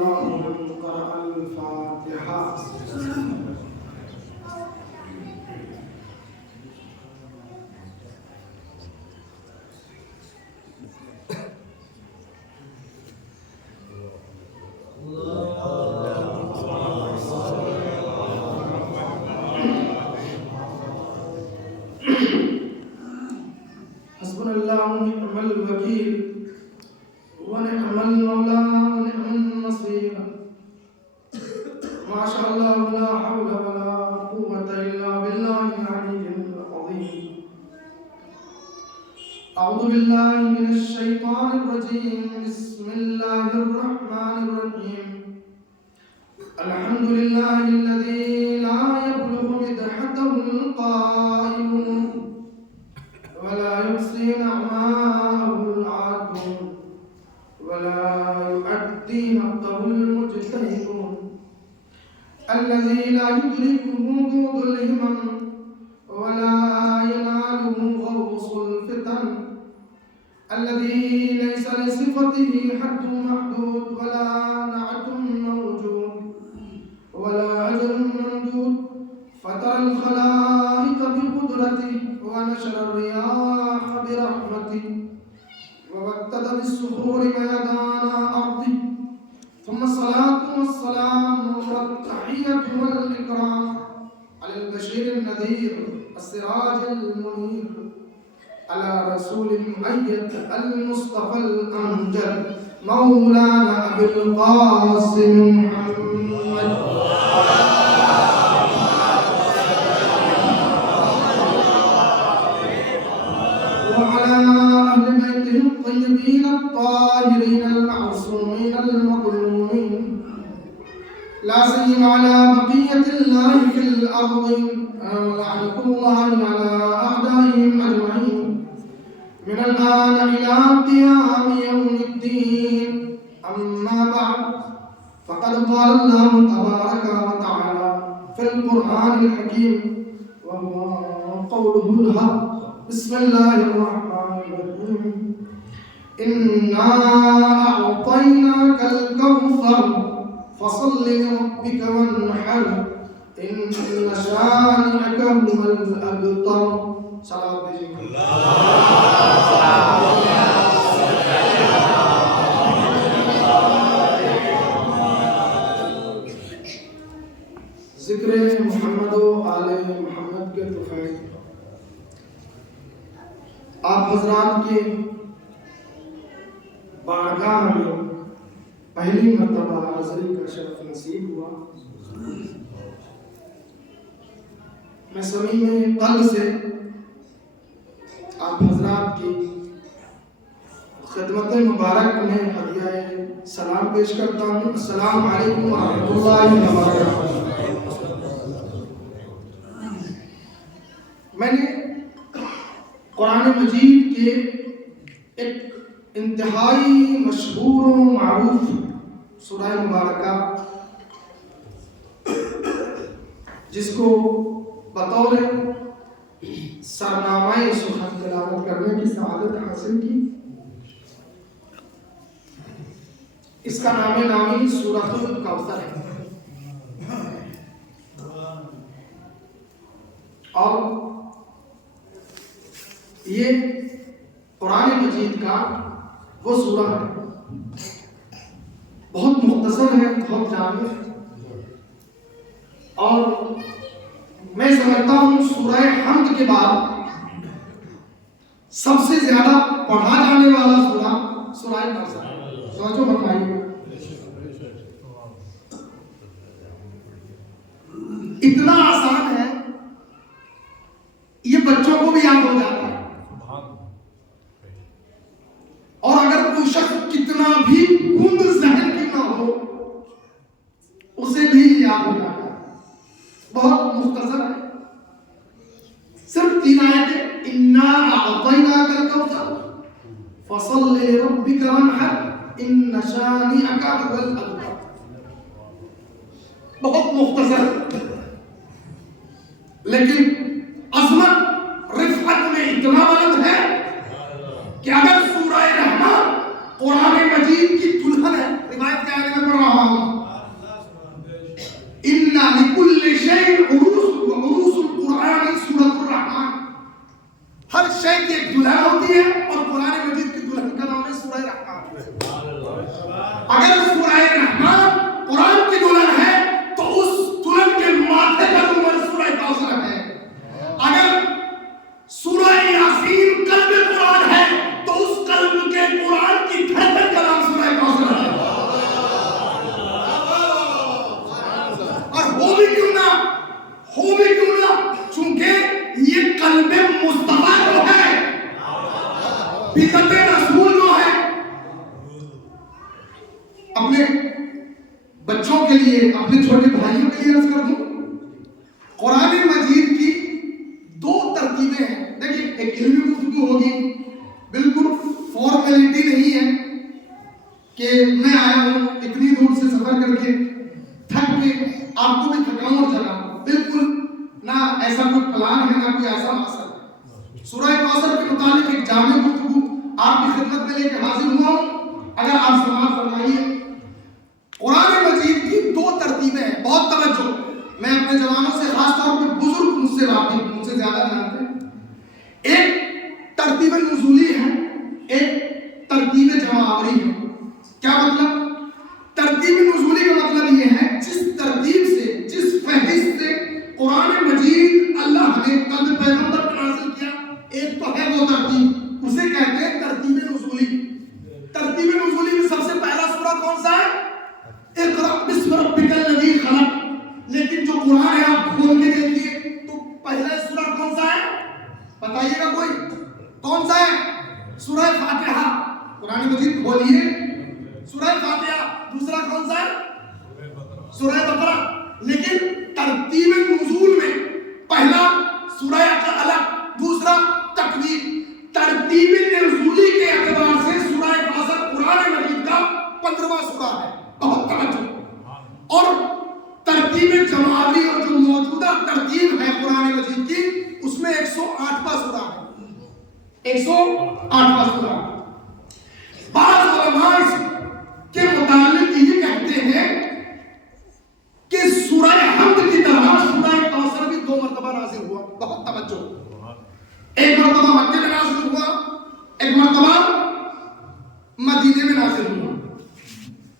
الله من قرأ الفاتحة. حسبنا الله ونعم الوكيل ونعم المولى ونعم النصير. ما شاء الله لا حول ولا قوة إلا بالله العلي العظيم. أعوذ بالله من الشيطان الرجيم. بسم الله الرحمن الرحيم. الحمد لله الذي لا يبلغ مدحته القائل ولا يحصي نعماءه العادون ولا يؤدي حقه المجتهدون. الذي لا يدركه بعد الهمم ولا يناله غوص الفتن. الذي ليس لصفته حد محدود ولا نعت موجود ولا أجل ممدود. فترى الخلائق بقدرته ونشر الرياح برحمته ووتد بالصخور ميدان أرضه. ثم الصلاة والسلام والتحية والإكرام على البشير النذير السراج المنير على رسول المؤيد المصطفى الأمجد مولانا أبي القاسم محمد وعلى أهل بيته الطيبين الطاهرين المعصومين المظلومين لا سيما على بقية الله في الأرض. لعنة الله على أعدائهم أجمعين من الآن إلى قيام يوم الدين. أما بعد فقد قال الله تبارك وتعالى في القرآن الحكيم وهو قوله الحق. بسم الله الرحمن الرحيم. إنا أعطيناك الكوثر فصل لربك وانحر إن شانئك هو الأبتر. صلاة ذکر محمد و آل محمد کے توفیق آپ حضرات کے بارگاہ میں پہلی مرتبہ حاضری کا شرف نصیب ہوا. میں صمیم قلب سے آپ حضرات کی خدمت مبارک میں ہدیہ سلام پیش کرتا ہوں. السلام علیکم ورحمۃ اللہ وبرکاتہ. میں نے قرآن مجید کے ایک انتہائی مشہور و معروف سورہ مبارکہ جس کو بطور سرنامہ سخن تلاوت کرنے کی سعادت حاصل کی. اس کا نام نامی سورۃ الکوثر ہے اور یہ قرآن مجید کا وہ سورہ ہے. بہت مختصر ہے, بہت جامع ہے اور میں سمجھتا ہوں سورہ حمد کے بعد سب سے زیادہ پڑھا جانے والا سورہ سورہ کوثر ہے. سوچو فرمائیے اتنا آسان ہے یہ بچوں کو بھی یاد ہو جاتا ہے اور اگر کوئی شخص کتنا بھی کند ذہن کی نہ ہو اسے بھی یاد ہو جاتا ہے. بہت مختصر ہے, صرف 3 آیتیں. انا اعطیناک الکوثر فصل لربک وانحر ان شانئک هو الابتر. بہت مختصر لیکن عظمت رفعت میں اتنا بلند ہے کہ اگر سورہ رحمان قرآن مجید کی دلہن ہے. روایت کیا ہے, میں پڑھ رہا ہوں اگر سورہ رحمان قرآن کی دلہن ہے تو اس دلہن کے ماتھے کا نور سورہ کوثر ہے. اگر سورہ یاسین قلب قرآن ہے تو اس قلب کے قرآن کی دھڑکن کا نام سورہ کوثر ہے. اور ہو بھی کیوں نہ چونکہ یہ قلب مصطفیٰ جو ہے، بکت رسول جو ہے. اپنے بچوں کے لیے، اپنے چھوٹے بھائیوں کے لیے عرض کر دوں، قرآن مجید کی دو ترتیبیں ہیں. دیکھیں، ایک علمی گفتگو ہوگی، بالکل فارمیلٹی نہیں ہے کہ میں آیا ہوں اتنی دور سے سفر کر کے تھک کے آپ کو بھی تھکاؤں اور جگاؤں. بالکل نہ ایسا کوئی پلان ہے، نہ کوئی ایسا مقصد ہے. سورہ کوثر کے متعلق ایک جامع گفتگو آپ کی خدمت میں لے کے حاضر ہوا ہوں. اگر آپ سماعت فرمائیے. قرآن مجید کی دو ترتیبیں ہیں، بہت توجہ. میں اپنے جوانوں سے، خاص طور پہ بزرگ مجھ سے واقف، مجھ سے زیادہ جانتے ہیں. ایک ترتیب نزولی ہے، ایک ترتیب جماوری ہے. کیا مطلب؟ ترتیب نزولی کا مطلب یہ ہے جس ترتیب سے، جس فہرست سے قرآن مجید اللہ نے قبل پیغمبر پر نازل کیا، ایک تو ہے وہ ترتیب، اسے کہتے ہیں ترتیب نزولی. ترتیب نزولی میں سب سے پہلا سورہ کون سا ہے؟ اقرأ بسم ربک الذی خلق. لیکن جو قرآن ہے آپ کھول کے دیکھیے تو پہلا سورہ کون سا ہے؟ بتائیے گا کوئی؟ کون سا ہے؟ سورہ فاتحہ. قرآن مجید کھولیے، سورہ فاتحہ. دوسرا کون سا ہے؟ سورہ بقرہ. لیکن ترتیب نزول میں پہلا سورہ علق، دوسرا تکویر. ترتیب نزولی کے اعتبار سے سورہ کوثر قرآن مجید کا 15واں سورہ ہے. بہت توجہ. اور ترتیب جماوری اور جو موجودہ ترتیب ہے قرآن مجید کی، اس میں 108واں سورہ ہے. 108واں سورہ. بعض علماء کے متعلق یہ کہتے ہیں کہ سورہ حمد کی طرح سورہ کوثر بھی 2 مرتبہ نازل ہوا. بہت توجہ. ایک مرتبہ مکہ میں نازل ہوا، ایک مرتبہ مدینے میں نازل ہوا.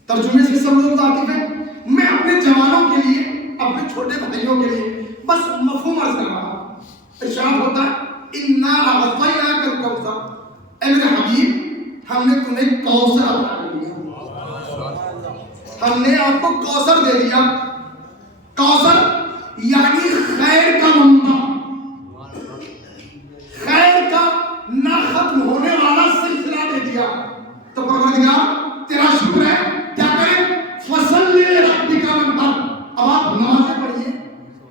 ترجمے سے سب لوگ واقف ہیں. میں اپنے جوانوں کے لیے، اپنے چھوٹے بھائیوں کے لیے بس مفہوم عرض کر رہا ہوں. ارشاد ہوتا ہے اِنَّا أَعْطَيْنَاكَ الْكَوْثَرَ. اے میرے حبیب، ہم نے تمہیں کوثر عطا کر دیا. ہم نے آپ کو کوثر دے دیا. کوثر یعنی خیر کا منبع، خیر کا نہ ختم ہونے والا سلسلہ دے دیا. تو پروردگار تیرا شکر ہے. کیا کریں؟ فصل لربک وانحر. اب آپ نمازیں پڑھیے،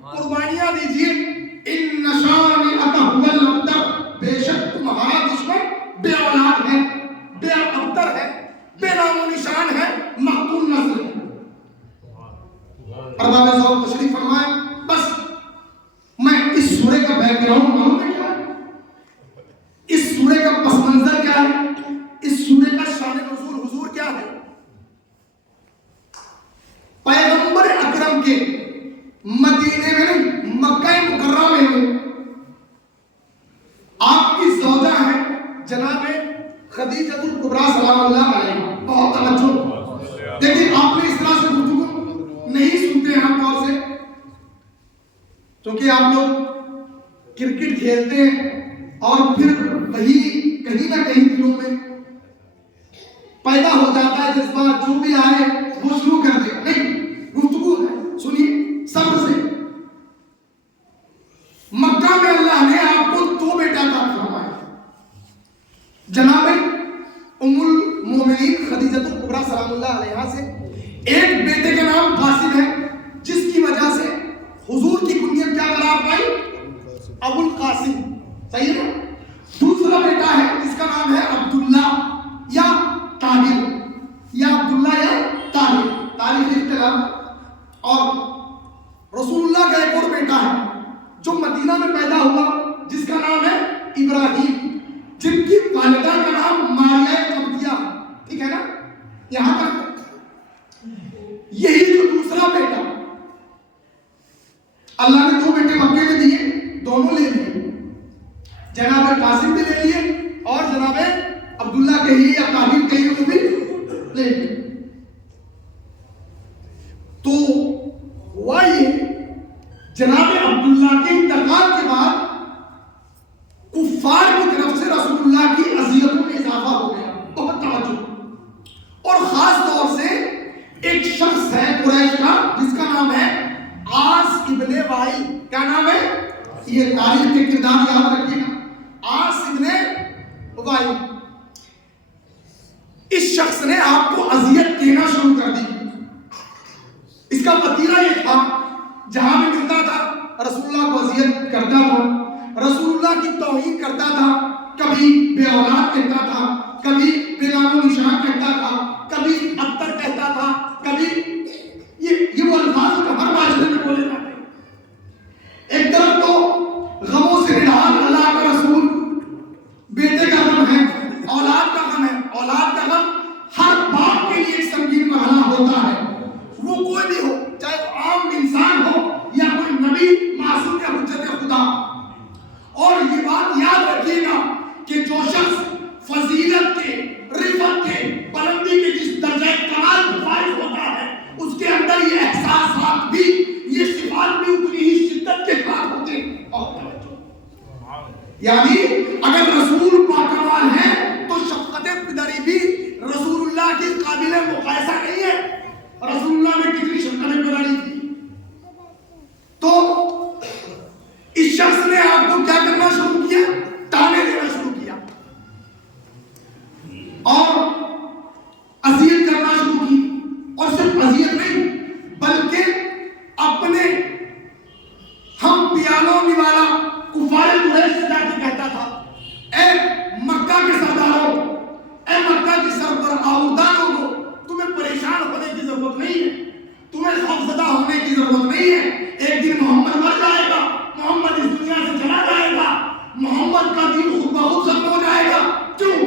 قربانیاں دیجیے. ان شانئک ھو الابتر. بے شک تمہارا دشمن بے اولاد ہے، بے ابتر ہے، بے نام و نشان ہے، مقتول نسل ہے. ارباب ذوق تشریف فرمائیں. بس میں اس سورے کا بیک گراؤنڈ معلوم ہے کیا ہے؟ اس سورے کا پس منظر کیا ہے؟ اس سورے کا شان نزول حضور کیا ہے؟ پیغمبر اکرم کے مدینے میں نہیں، مکہ مکرمہ میں آپ کی زوجہ ہے جناب خدیجہ الکبریٰ سلام اللہ علیہا. بہت توجہ. دیکھیں، آپ نے اس طرح سے گفتگو نہیں سنتے عام طور سے، کیونکہ آپ لوگ کرکٹ کھیلتے ہیں اور پھر وہی کہیں نہ کہیں دلوں میں پیدا ہو جاتا ہے جذبہ، جو بھی آئے وہ شروع کر دے. نہیں، گفتگو ہے، سنیے صبر سے. مکہ میں اللہ نے آپ کو 2 بیٹا عطا فرمایا. جناب ام المومنین خدیجہ الکبریٰ سلام اللہ علیہا سے ایک بیٹے کا نام قاسم ہے، جس کی وجہ سے حضور کی کنیت کیا قرار پائی؟ ابو القاسم. صحیح ہے. دوسرا بیٹا ہے جس کا نام ہے عبداللہ یا طاہر، یا عبداللہ یا طاہر، تاریخ اختلاف. اور رسول اللہ کا ایک اور بیٹا ہے جو مدینہ میں پیدا ہوا، جس کا نام ہے ابراہیم، جن کی والدہ کا نام ماریہ قبطیہ. ٹھیک ہے نا؟ یہاں تک یہی جو دوسرا بیٹا، اللہ نے 2 بیٹے مکے میں دیے، دونوں لے لیے. جناب قاسم بھی لے لیے اور جناب عبداللہ کہیے یا طاہر کہیے وہ بھی دیکھیں تو ہوا یہ جناب عبداللہ کے انتقال کے بعد کفار کی طرف سے رسول اللہ کی اذیتوں میں اضافہ ہو گیا. بہت توجہ. اور خاص طور سے ایک شخص ہے قریش کا جس کا نام ہے عاص ابن وائل. کیا نام ہے؟ یہ تاریخ کے کردار یاد رکھیے گا. عاص ابن وائل. اس شخص نے آپ کو اذیت دینا شروع کر دی. اس کا وتیرہ یہ تھا جہاں بھی ملتا تھا رسول اللہ کو اذیت کرتا تھا, رسول اللہ کی توہین کرتا تھا, کبھی بے اولاد کہتا تھا, کبھی بے نام و نشان کہتا تھا, کبھی ابتر کہتا تھا, کبھی یہ وہ الفاظ جو ہر معاشرے میں بولے جاتے ہیں. ایک طرف تو غموں سے نڈھال اللہ کا رسول, بیٹے کا غم ہے, اولاد کا غم ہے. اولاد کا غم ہر باپ کے لیے ایک سنگین مرحلہ ہوتا ہے, وہ کوئی بھی ہو, چاہے وہ عام انسان ہو یا کوئی نبی معصوم یا حجت خدا. اور یہ بات یاد رکھیے گا کہ جو شخص فضیلت کے, رفعت کے, بلندی کے جس درجہ کمال پر فائز ہوتا ہے اس کے اندر یہ احساسات بھی, یہ صفات بھی اتنی ہی شدت کے ساتھ ہوتے ہیں. یعنی اگر رسول باکمال ہے تو شفقت پدری بھی رسول اللہ کی قابل مقایسہ نہیں ہے. رسول اللہ میں کتنی شفقت پدری تھی. تو اس شخص نے آپ کو کیا کرنا شروع کیا؟ تانے دینا شروع کیا اور اذیت کرنا شروع کی. اور صرف اذیت نہیں بلکہ اپنے ہم پیالوں والا کفار قریش سے جا کے کہتا تھا, اے مکہ کے سرداروں, اے مکہ کے سربراہوں, تمہیں پریشان ہونے کی ضرورت نہیں ہے, تمہیں خوفزدہ ہونے کی ضرورت نہیں ہے. ایک دن محمد مر جائے گا, محمد اس دنیا سے چلا جائے گا, محمد کا دین خود بخود ختم ہو جائے گا. کیوں؟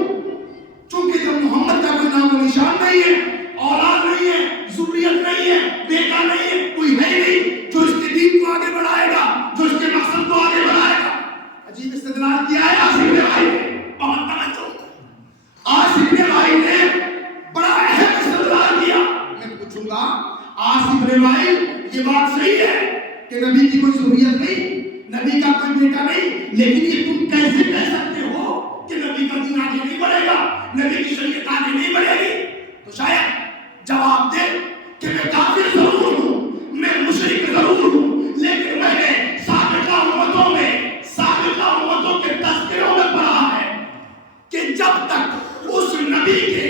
چونکہ جب محمد کا کوئی نام و نشان نہیں ہے, اولاد نہیں ہے, ذریت نہیں ہے, بیٹا نہیں ہے, کوئی ہے نہیں جو اس کے دین کو آگے بڑھائے گا, جو اس کے مقصد کو آگے بڑھائے گا. عجیب استدلال کیا ہے عاص ابن وائل نے. بہت توجہ. عاص ابن وائل نے بڑا اہم استدلال کیا. میں پوچھوں گا عاص ابن وائل یہ بات صحیح ہے کہ نبی کی کوئی ضروریت نہیں, نبی کا کوئی بیٹا نہیں, لیکن یہ تم کیسے کہہ سکتے ہو کہ نبی کا دین آگے نہیں بڑھے گا, نبی کی شریعت آگے نہیں بڑھے گی؟ تو شاید جواب دے کہ میں کافر ضرور ہوں, میں مشرک ضرور ہوں, لیکن میں نے سابقہ امتوں کے تذکروں میں پڑھا ہے کہ جب تک اس نبی کے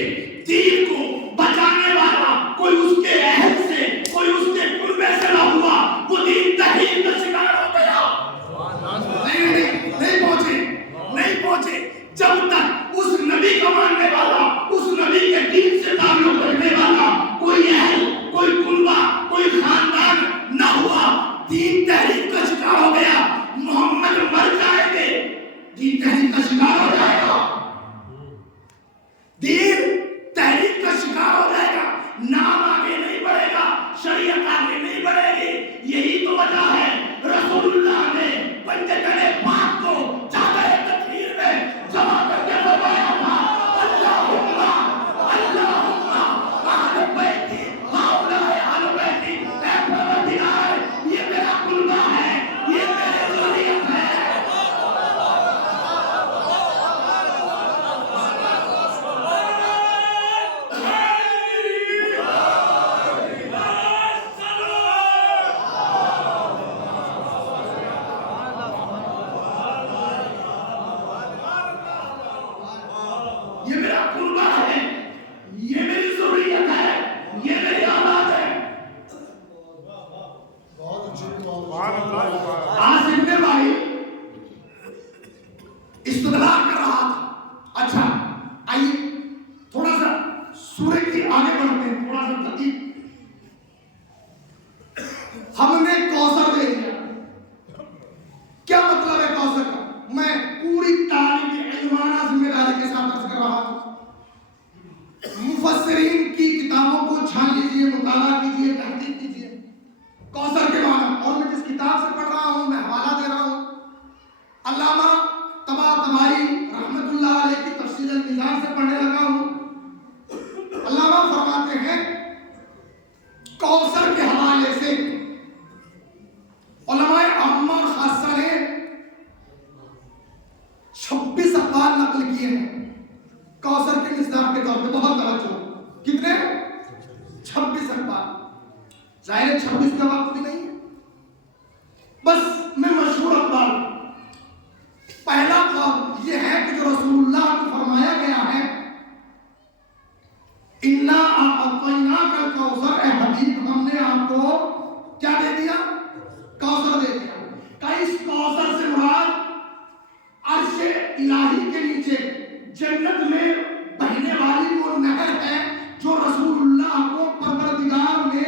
دین کو بچانے والا کوئی اس کے عہد سے, کوئی اس کے قربے سے نہ ہوا, وہ دین تحریف کا شکار ہو گیا. نہیں پہنچے. جب تک اس نبی کو ماننے والا, اس نبی کے دین سے تعلق رکھنے والا کوئی اہل, کوئی قربہ, کوئی خاندان نہ ہوا, دین تحریف کا شکار ہو گیا. محمد مر جائیں گے, دین تحریف کا شکار ہو جائے گا, دین تحریف کا شکار ہو جائے گا, نام آگے نہیں بڑھے گا, شریعت آگے نہیں بڑھے گی. یہی تو وجہ ہے رسول اللہ نے پنجتن پاک کو چادر تکبیر میں جمع کر کے فرمایا تھا, اللہم اہل بیتی ہؤلاء اہل بیتی. اے پروردگار, یہ میرا قربہ ہے, یہ میری ذریت ہے. یہ میرا قربہ ہے, یہ میری ضروریت ہے, یہ میری اولاد ہے. عاص ابن وائل استدلال کر رہا تھا. اچھا آئیے تھوڑا سا سورہ کی آگے بڑھتے ہیں, تھوڑا سا ترتیب. ہم نے کوثر دے دیا. کیا مطلب ہے کوثر کا؟ میں پوری طالب علمانہ ذمہ داری کے ساتھ عرض کر رہا ہوں. مفسرین کی کتابوں کو چھان لیجیے, مطالعہ کیجیے, تحقیق کیجیے. کوثر کے معنی, اور میں جس کتاب سے پڑھ رہا ہوں میں حوالہ دے رہا ہوں, علامہ طباطبائی رحمت اللہ علیہ کی تفسیر المیزان سے پڑھنے لگا ہوں. علامہ ظاہر 26 کا وقت بھی نہیں ہے. بس میں مشہور اقوال، پہلا قول یہ ہے کہ جو رسول اللہ کو فرمایا گیا ہے اِنَّا أَعْطَيْنَاكَ الْكَوْثَرَ، اے حبیب ہم نے آپ کو کیا دے دیا؟ کوثر دے دیا. کہ اس کوثر سے مراد عرش الہی کے نیچے جنت میں بہنے والی وہ نہر ہے جو رسول اللہ کو پروردگار نے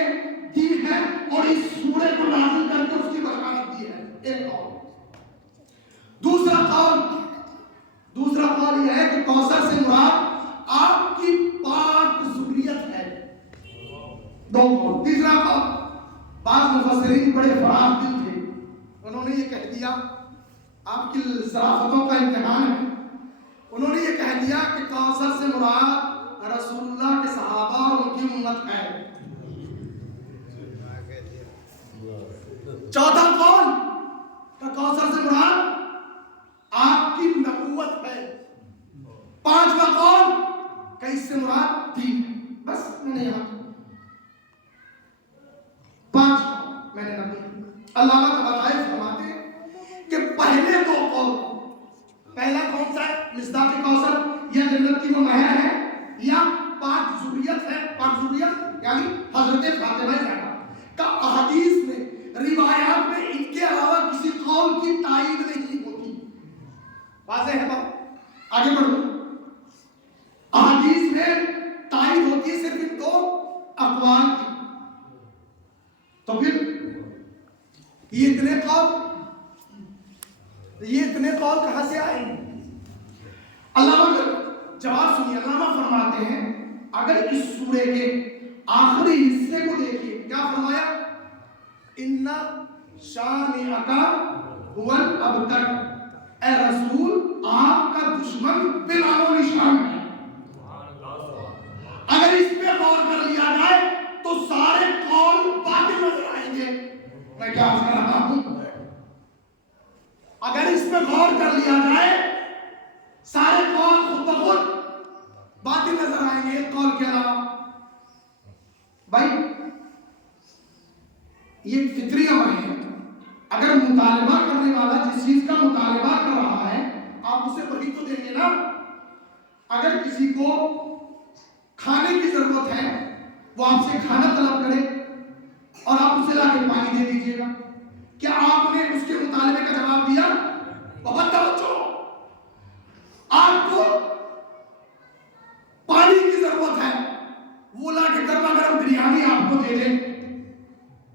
دی ہے اور اس سورے کو نازل کر کے اس کی بشارت دی ہے. ایک قول. دوسرا قول یہ ہے کہ کوثر سے مراد آپ کی پاک ذریت ہے. دو قول. تیسرا قول، بعض مفسرین بڑے فراخ دل تھے، انہوں نے یہ کہہ دیا، آپ کی ذرافتوں کا امتحان ہے، انہوں نے یہ کہہ دیا کہ کوثر سے مراد رسول اللہ کے صحابہ اور ان کی امت ہے. چوتھا قول کہ کوثر سے مراد آپ کی نبوت ہے. پانچواں قول کہ اس سے مراد دین ہے. بس میں نے یہاں 5 میں نے نبی. علامہ طباطبائی فرماتے ہیں کہ پہلے 2 قول، پہلا کون سا ہے؟ مصداق کوثر یا جنت کی وہ نہر ہے یا پاک ذریت ہے. پاک ذریت یعنی حضرت فاطمہ زہرا کا احادیث میں، روایات میں ان کے علاوہ کسی قول کی تائید نہیں ہوتی. واضح ہے بات؟ آگے بڑھو. احادیث میں تائید ہوتی ہے صرف ان 2 اقوال کی. تو پھر یہ اتنے قول کہاں سے آئے؟ علامہ جواب سنیے. علامہ فرماتے ہیں اگر اس سورے کے آخری حصے کو دیکھیے، کیا فرمایا؟ اِنَّ شَانِئَكَ هُوَ الْأَبْتَرُ، اے رسول آپ کا دشمن بلا و نشان ہے. اگر اس پہ غور کر لیا جائے تو سارے قول باطل نظر آئیں گے. میں کیا کہہ رہا ہوں؟ اگر اس پہ غور کر لیا جائے سارے قول خود بخود باطل نظر آئیں گے ایک قول کے علاوہ. بھائی یہ فطری امر ہے. اگر مطالبہ کرنے والا جس چیز کا مطالبہ کر رہا ہے آپ اسے وہی تو دیں گے نا. اگر کسی کو کھانے کی ضرورت ہے وہ آپ سے کھانا طلب کرے اور آپ اسے لا کے پانی دے دیجیے گا، کیا آپ نے اس کے مطالبے کا جواب دیا؟ بہت توجہ. آپ کو پانی کی ضرورت ہے، وہ لا کے گرما گرم بریانی آپ کو دے دیں،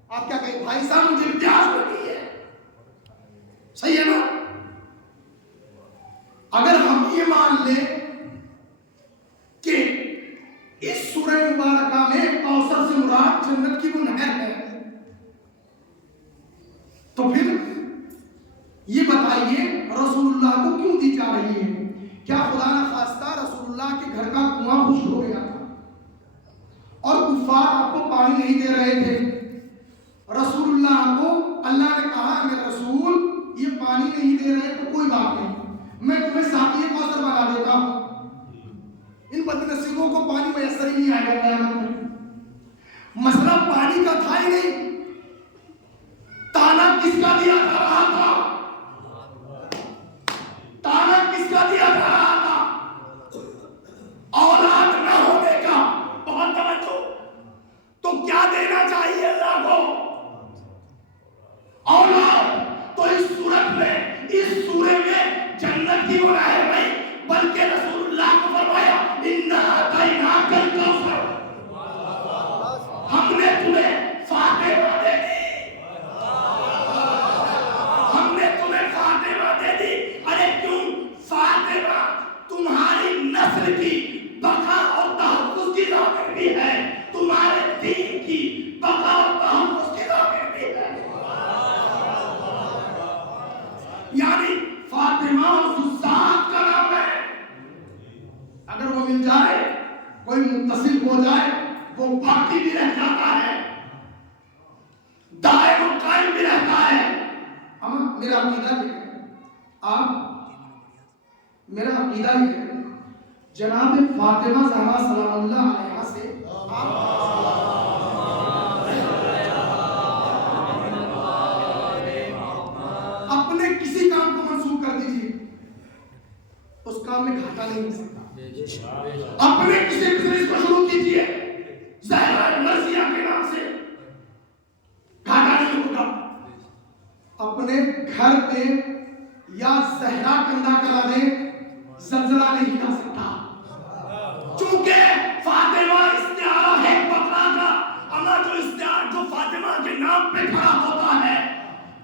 آپ کیا کہیں؟ بھائی صاحب مجھے امتیاز ملی ہے. صحیح ہے نا؟ اگر ہم یہ مان لیں کہ اس سورہ مبارکہ میں کوثر سے مراد جنت کی وہ نہر ہے، تو پھر یہ بتائیے رسول اللہ کو کیوں دی جا رہی ہے؟ کیا خدا نہ خواستہ رسول اللہ کے گھر کا کنواں خشک ہو گیا تھا اور کفار آپ کو پانی نہیں دے رہے تھے؟ رسول اللہ کو اللہ نے کہا میرے رسول یہ پانی نہیں دے رہے تو کوئی بات نہیں، میں تمہیں ساقی کوثر بنا دیتا ہوں. ان بدنصیبوں کو پانی میسر ہی نہیں آئے گا قیامت میں. مسئلہ پانی کا تھا ہی نہیں، تانا کس کا دیا جا رہا تھا؟ تانا کس کا دیا جا رہا تھا؟ اولاد نہ ہونے کا. بہت توجہ. تو کیا دینا چاہیے اللہ کو؟ اولاد. تو اس صورت میں اس سورے میں جنت کی وہ نہر نہیں بلکہ رسول اللہ کو فرمایا اِنَّا أَعْطَيْنَاكَ الْكَوْثَرَ، ہم نے تمہیں فاطمہ دے دی، ہم نے تمہیں فاطمہ دے دی. ارے کیوں؟ فاطمہ تمہاری نسل کی بقا اور تحفظ کی ضامن بھی ہے، تمہارے دین کی بقا اور تحفظ کی ضامن بھی ہے. یعنی فاطمہ ذات کا نام ہے. اگر وہ مل جائے، کوئی متصل ہو جائے، وہ باقی بھی رہ جاتا ہے، دائم و قائم بھی رہتا ہے. میرا عقیدہ یہ ہے، میرا عقیدہ یہ ہے جناب فاطمہ زہرا سلام اللہ علیہا سے تعالیٰ نے زلزلہ نہیں لا سکتا، چونکہ فاطمہ استعارہ ہے بقرہ کا۔ اللہ جو استعارہ جو فاطمہ کے نام پہ کھڑا ہوتا ہے،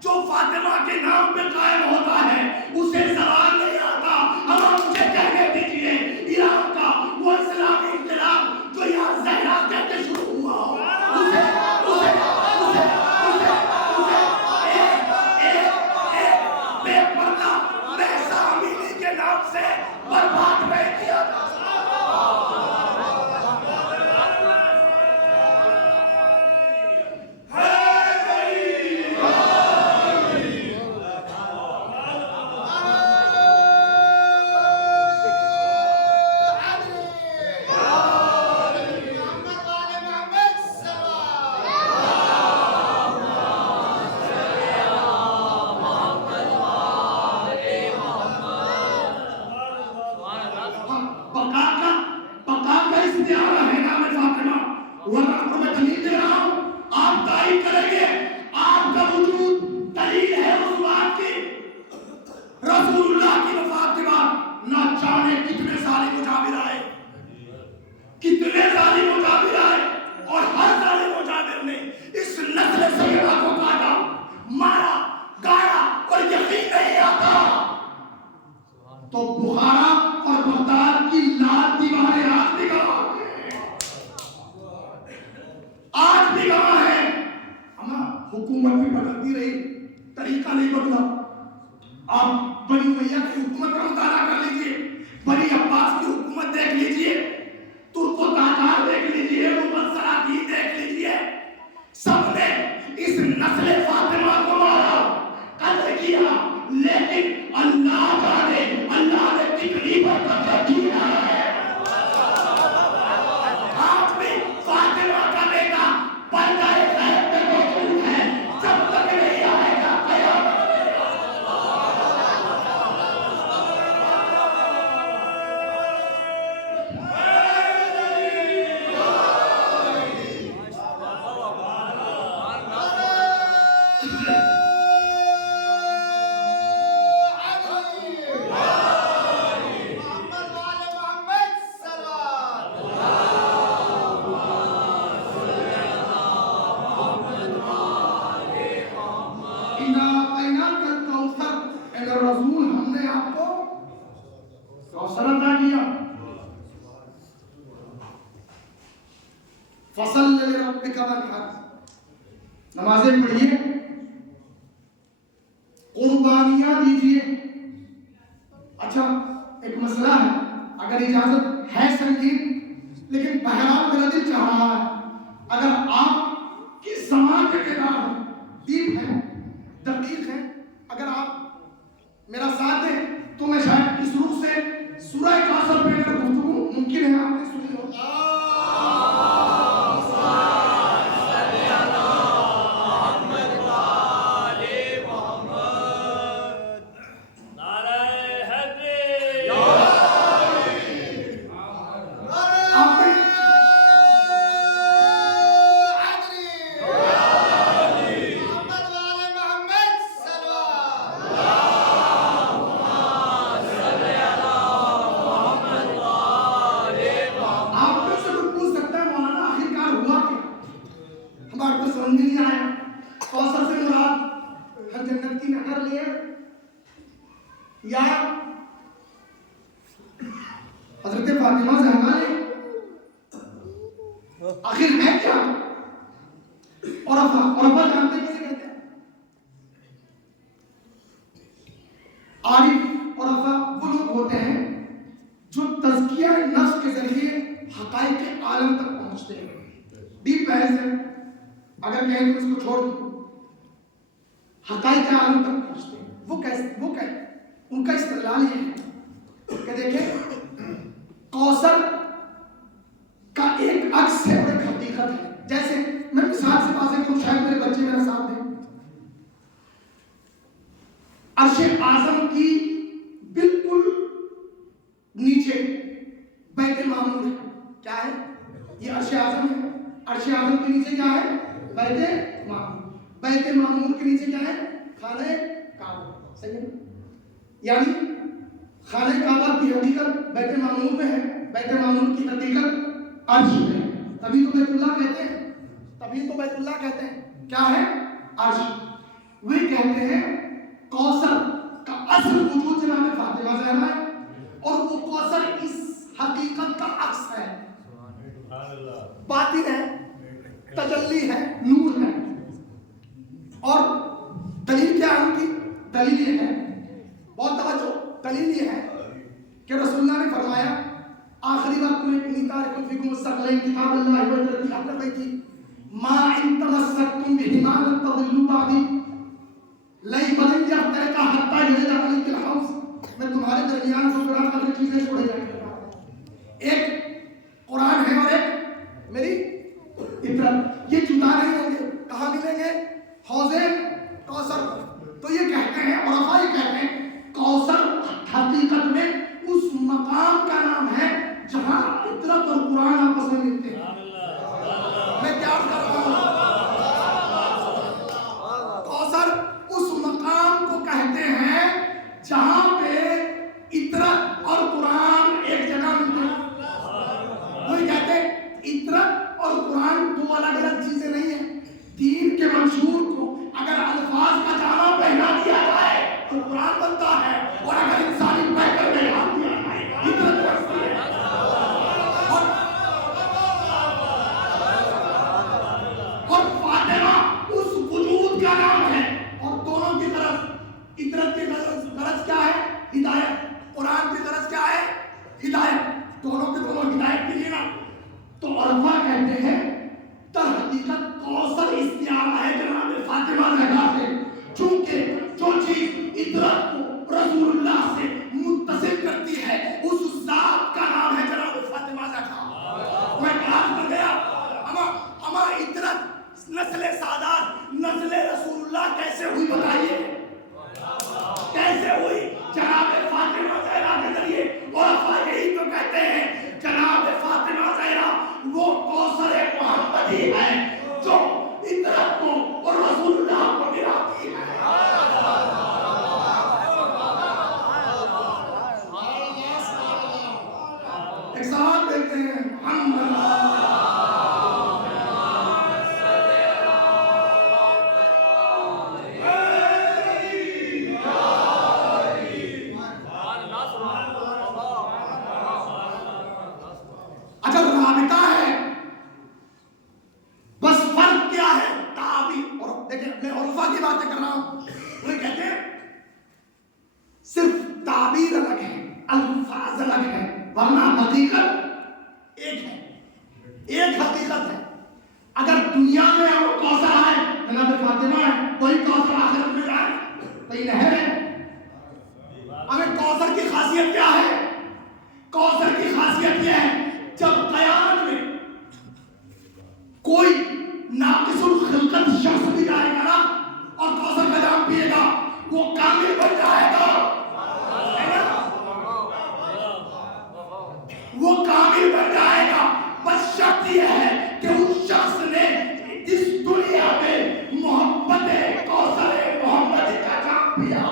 جو فاطمہ کے نام پہ قائم ہوتا ہے، اسے زوال نہیں آتا۔ اللہ مجھے کہنے دیجئے ایران کا وہ اسلامی انقلاب جو یہاں زہرا کہتے شروع ہوا ہو، اسے ایک بے پردہ مہسا امینی کے نام سے برباد نہیں کیا جا تو بخارا اور بغداد کی لال دیواریں آج بھی گواہ ہے۔ اما حکومت بھی بدلتی رہی، طریقہ نہیں بدلا۔ آپ بنی امیہ کی حکومت کا مطالعہ کر لیجئے، بنی عباس کی حکومت دیکھ لیجئے، ترک و تاتار دیکھ لیجئے، مغل سلاطین دیکھ لیجئے، سب نے اس نسل فاطمہ کو مارا، قتل کیا، لیکن اللہ نے ٹکڑی پر قبضہ کیا ہے۔ آج بھی فاطمہ کا بیٹا پردہ غیب میں موجود ہے، جب تک نہیں آئے گا قیامت رسول ہم نے آپ کو کوثر عطا کیا۔ فصل لربک وانحر، نمازیں پڑھیے، قربانیاں دیجیے۔ اچھا ایک مسئلہ ہے، اگر اجازت ہے سنگین، لیکن بہرحال میرا دل چاہ رہا ہے اگر آپ کی زمان کے کردار دیپ ہے، دقیق ہے، اگر آپ میرا ساتھ دیں تو میں شاید اس روح سے سورہ کوثر پڑھ کر گفتگو ممکن ہے آپ نے سنی ہو۔ یا حضرت فاطمہ زہرا نے آخر ہے کیا؟ عرفہ جانتے کسے کہتے ہیں؟ عارف عرفہ وہ لوگ ہوتے ہیں جو تزکیہ نفس کے ذریعے حقائق کے عالم تک پہنچتے ہیں۔ ڈیپ بحث ہے، اگر کہیں تو اس کو چھوڑ دو، حقائق کے عالم تک پہنچتے ہیں۔ وہ کیسے ان کا استدلال یہ ہے کہ دیکھیں کوثر کا ایک عکس ہے اور ایک حقیقت ہے۔ جیسے میں مثال سے واضح کروں، شاید میرے بچے میرا ساتھ دیں، عرش اعظم کی بالکل نیچے بیت معمور ہے۔ کیا ہے یہ؟ عرش اعظم ہے۔ عرش اعظم کے نیچے کیا ہے؟ بیت معمور۔ بیت معمور کے نیچے کیا ہے؟ خانہ کعبہ۔ صحیح ہے؟ یعنی خانہ کعبہ کی حقیقت بیت معمور میں ہے، بیت معمور کی حقیقت عرش ہے، تبھی تو بیت اللہ کہتے ہیں، تبھی تو بیت اللہ کہتے ہیں، کیا ہے؟ عرش۔ وہی کہتے ہیں کوثر کا اصل وجود جناب فاطمہ زہرا ہے، اور وہ کوثر اس حقیقت کا عکس ہے، باطن ہے، تجلی ہے، نور ہے۔ اور دلیل کیا ہے ان کی؟ دلیل یہ ہے، بہت توجہ، دلیل یہ ہے کہ رسول اللہ نے فرمایا آخری وقت میں انی تارک فیکم الثقلین کتاب اللہ و سنت اہل بیتی ما ان تمسکتم بہما لن تضلوا بعدی لن یفترقا حتی یرد علیکم الحوض۔ میں تمہارے درمیان سے قرآن کی چیزیں چھوڑے جائیں گے، ایک قرآن ہے اور ایک میری عبرت، یہ جدا نہیں ہوں گے۔ کہاں ملیں گے؟ حوض کوثر۔ تو یہ کہتے ہیں عرفاء، یہ کہتے ہیں کوثر حقیقت میں اس مقام کا نام ہے جہاں فطرت اور قرآن آپس میں ملتے ہیں۔ میں کیا کر رہا ہوں؟ کوثر اس مقام کو کہتے ہیں جہاں پہ فطرت اور قرآن ایک جگہ ملتے ہیں۔ وہی کہتے ہیں فطرت اور قرآن دو الگ الگ چیزیں نہیں ہیں۔ دین کے منشور کو اگر الفاظ کا جامع پہنا دیا جائے تو قرآن بنتا ہے، اور اگر انسانی پیکر میں ڈال دیا جائے فطرت بنتی ہے۔ اور فاطمہ اس وجود کا نام ہے، اور دونوں کی طرف فطرت کی غرض کیا ہے؟ ہدایت۔ قرآن کی غرض کیا ہے؟ ہدایت۔ دونوں کے دونوں ہدایت کے لیے نا۔ تو عرفاء کہتے ہیں در حقیقت کوثر استعارہ ہے جناب فاطمہ زہرا سے، چونکہ جو چیز فطرت کو رسول اللہ سے متصل کرتی ہے اس ذات کا نام ہے جناب فاطمہ زہرا۔ میں کلام کر گیا، ہماری فطرت نسل سادات نسل رسول اللہ کیسے ہوئی بتائیے؟ کیسے ہوئی؟ جناب فاطمہ زہرا کے ذریعے۔ عرفاء یہی تو کہتے ہیں جناب فاطمہ زہرا وہ کوثر محمدی ہے جو فطرت کو اور رسول اللہ کو ملاتی ہے۔ ایک ساتھ دیکھتے ہیں اچھا رابطہ ہے، بس فرق کیا ہے؟ تعبیر۔ اور دیکھیں میں عرفاء کی باتیں کر رہا ہوں، وہ کہتے ہیں صرف تعبیر الگ ہے، الفاظ الگ ہے، ورنہ حقیقت ایک ہے، ایک حقیقت ہے۔ اگر دنیا میں وہ کوثر آئے جناب فاطمہ ہے، وہی کوثر آخرت میں جائے، وہی نہر ہے۔ ہمیں کوثر کی خاصیت کیا ہے؟ کوثر کی خاصیت یہ ہے جب قیامت میں کوئی ناقص الخلقت شخص بھی جائے گا نا اور کوثر کا جام پیے گا، وہ کامل بن جائے گا، وہ کامل بن جائے گا۔ بس شرط یہ ہے کہ اس شخص نے اس دنیا میں محبت کوثر محمد کا جام پیا۔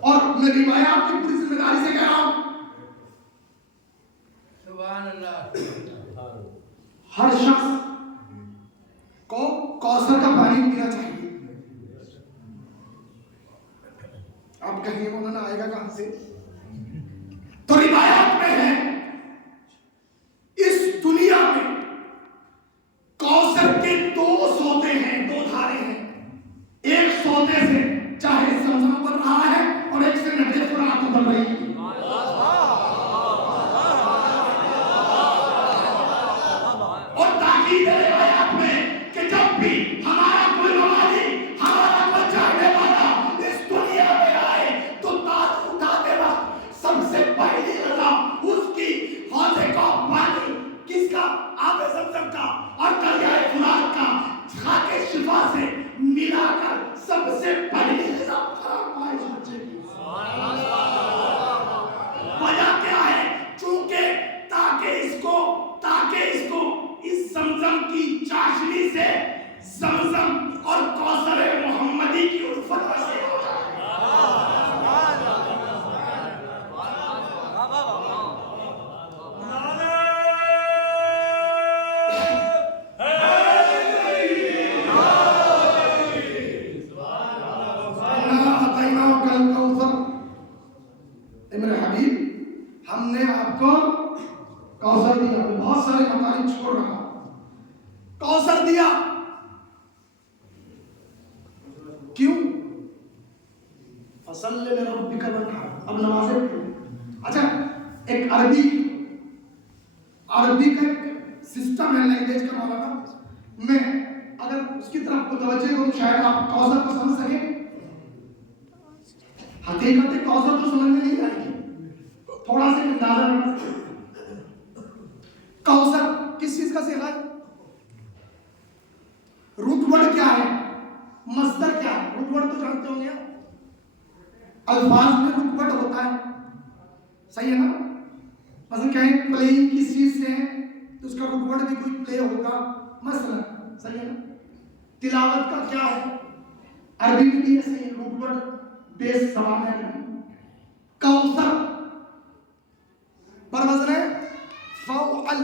اور میری میں آپ کی پوری ذمہ داری سے کہہ رہا ہوں، سبحان اللہ، ہر شخص کو کوثر کا پانی پینا چاہیے۔ آپ کہیں مولانا آئے گا کہاں سے؟ تو روایات میں ہے اس دنیا میں کوثر کے دو سوتے ہیں، دو دھارے ہیں۔ ایک سوتے سے چاہے زمزم بن رہا ہے اور ایک سے نہر فرات بن رہی ہے۔ اور تاکید ہے روایات میں کہ جب بھی ہمارا کوئی نمازی، ہمارا کوئی چاہنے والا اس دنیا میں آئے تو تاج اٹھاتے وقت سب سے پہلی غذا اس کی حوضے کا پانی، کس کا؟ آب زمزم کا اور دریائے فرات کا، خاک شفا سے ملا کر سب سے پہلی غذا فرمائش بچے کی۔ وجہ کیا ہے؟ چونکہ تاکہ اس کو اس زمزم کی چاشنی سے زمزم اور کوثر محمدی کی الفت سے ہم نے آپ کو کوثر دیا. بہت سارے مطالب چھوڑ رہا. کوثر دیا کیوں؟ فصل لربک وانحر. اب نمازیں پڑھو. اچھا ایک عربی کا سسٹم ہے لینگویج کا مولانا. میں اگر اس کی طرف متوجہ کروں شاید آپ کوثر کو سمجھ سکیں. حقیقت کوثر تو سمجھ میں نہیں آئے گی, تھوڑا سا اندازہ کرنا. کوثر کس چیز کا صیغہ ہے؟ روٹ ورڈ کیا ہے؟ مصدر کیا ہے؟ روٹ ورڈ تو جانتے ہوں گے, الفاظ میں روٹ ورڈ ہوتا ہے, صحیح ہے نا؟ مثلا کہیں پلے کس چیز سے ہے تو اس کا روٹ ورڈ بھی کوئی پلے ہوگا مثلا, صحیح ہے نا؟ تلاوت کا کیا ہے؟ عربی میں بھی ایسے ہی روٹ ورڈ بیس سوال ہے. کوثر پر وزن ہے فعل,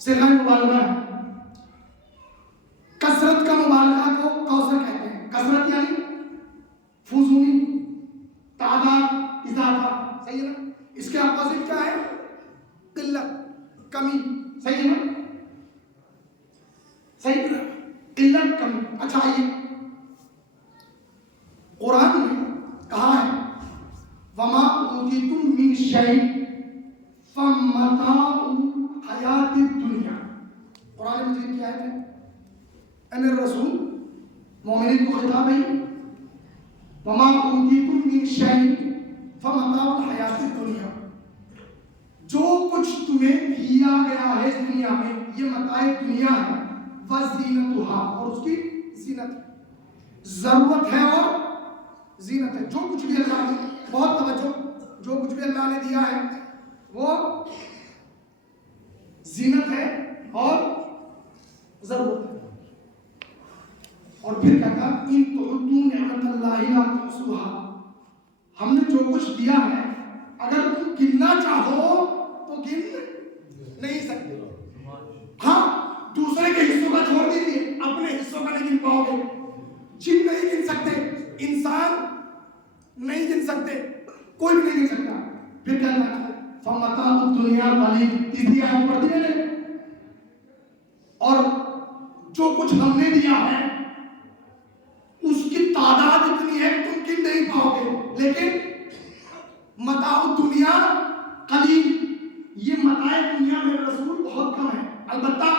صیغہ مبالغہ ہے. کثرت کا مبالغہ کو کوثر کہتے ہیں. کثرت یعنی فضولی, تعداد, اضافہ, صحیح ہے نا؟ اس کے اپوزٹ کیا ہے؟ قلت, کمی, صحیح ہے نا؟ صحیح ہے نا؟ قلت, کمی. اچھا آئیے قرآن میں کہا ہے وما اوتیتم من شیء فمتاع حیات الدنیا. قرآن مجید کی آیت ہے, اے رسول مومنین کو خطاب ہے, وما اوتیتم من شیء فمتاع الحیات الدنیا. جو کچھ تمہیں دیا گیا ہے اس دنیا میں یہ متاع دنیا ہے, وزینتھا, اور اس کی زینت, ضرورت ہے اور زینت ہے. جو کچھ بھی اللہ نے, بہت توجہ, جو کچھ بھی اللہ نے دیا ہے وہ زینت ہے اور ضرورت ہے. اور پھر کہتا ان تعدوا نعمت اللہ لا تحصوها. ہم نے جو کچھ دیا ہے اگر تم گننا چاہو تو گن نہیں سکتے. ہاں دوسرے کے حصوں کا چھوڑ دیجیے, اپنے حصوں کا نہیں گن پاؤ گے. جن نہیں گن سکتے, انسان نہیں گن سکتے, کوئی بھی نہیں گن سکتا. پھر کہتا ہے فمتاع الدنیا قلیل. تیسری آیت پڑھ دی میں نے, اور جو کچھ ہم نے دیا ہے اس کی تعداد اتنی ہے تم گن نہیں پاؤ گے. لیکن متاع الدنیا قلیل, یہ متاع دنیا میں رسول بہت کم ہے. البتہ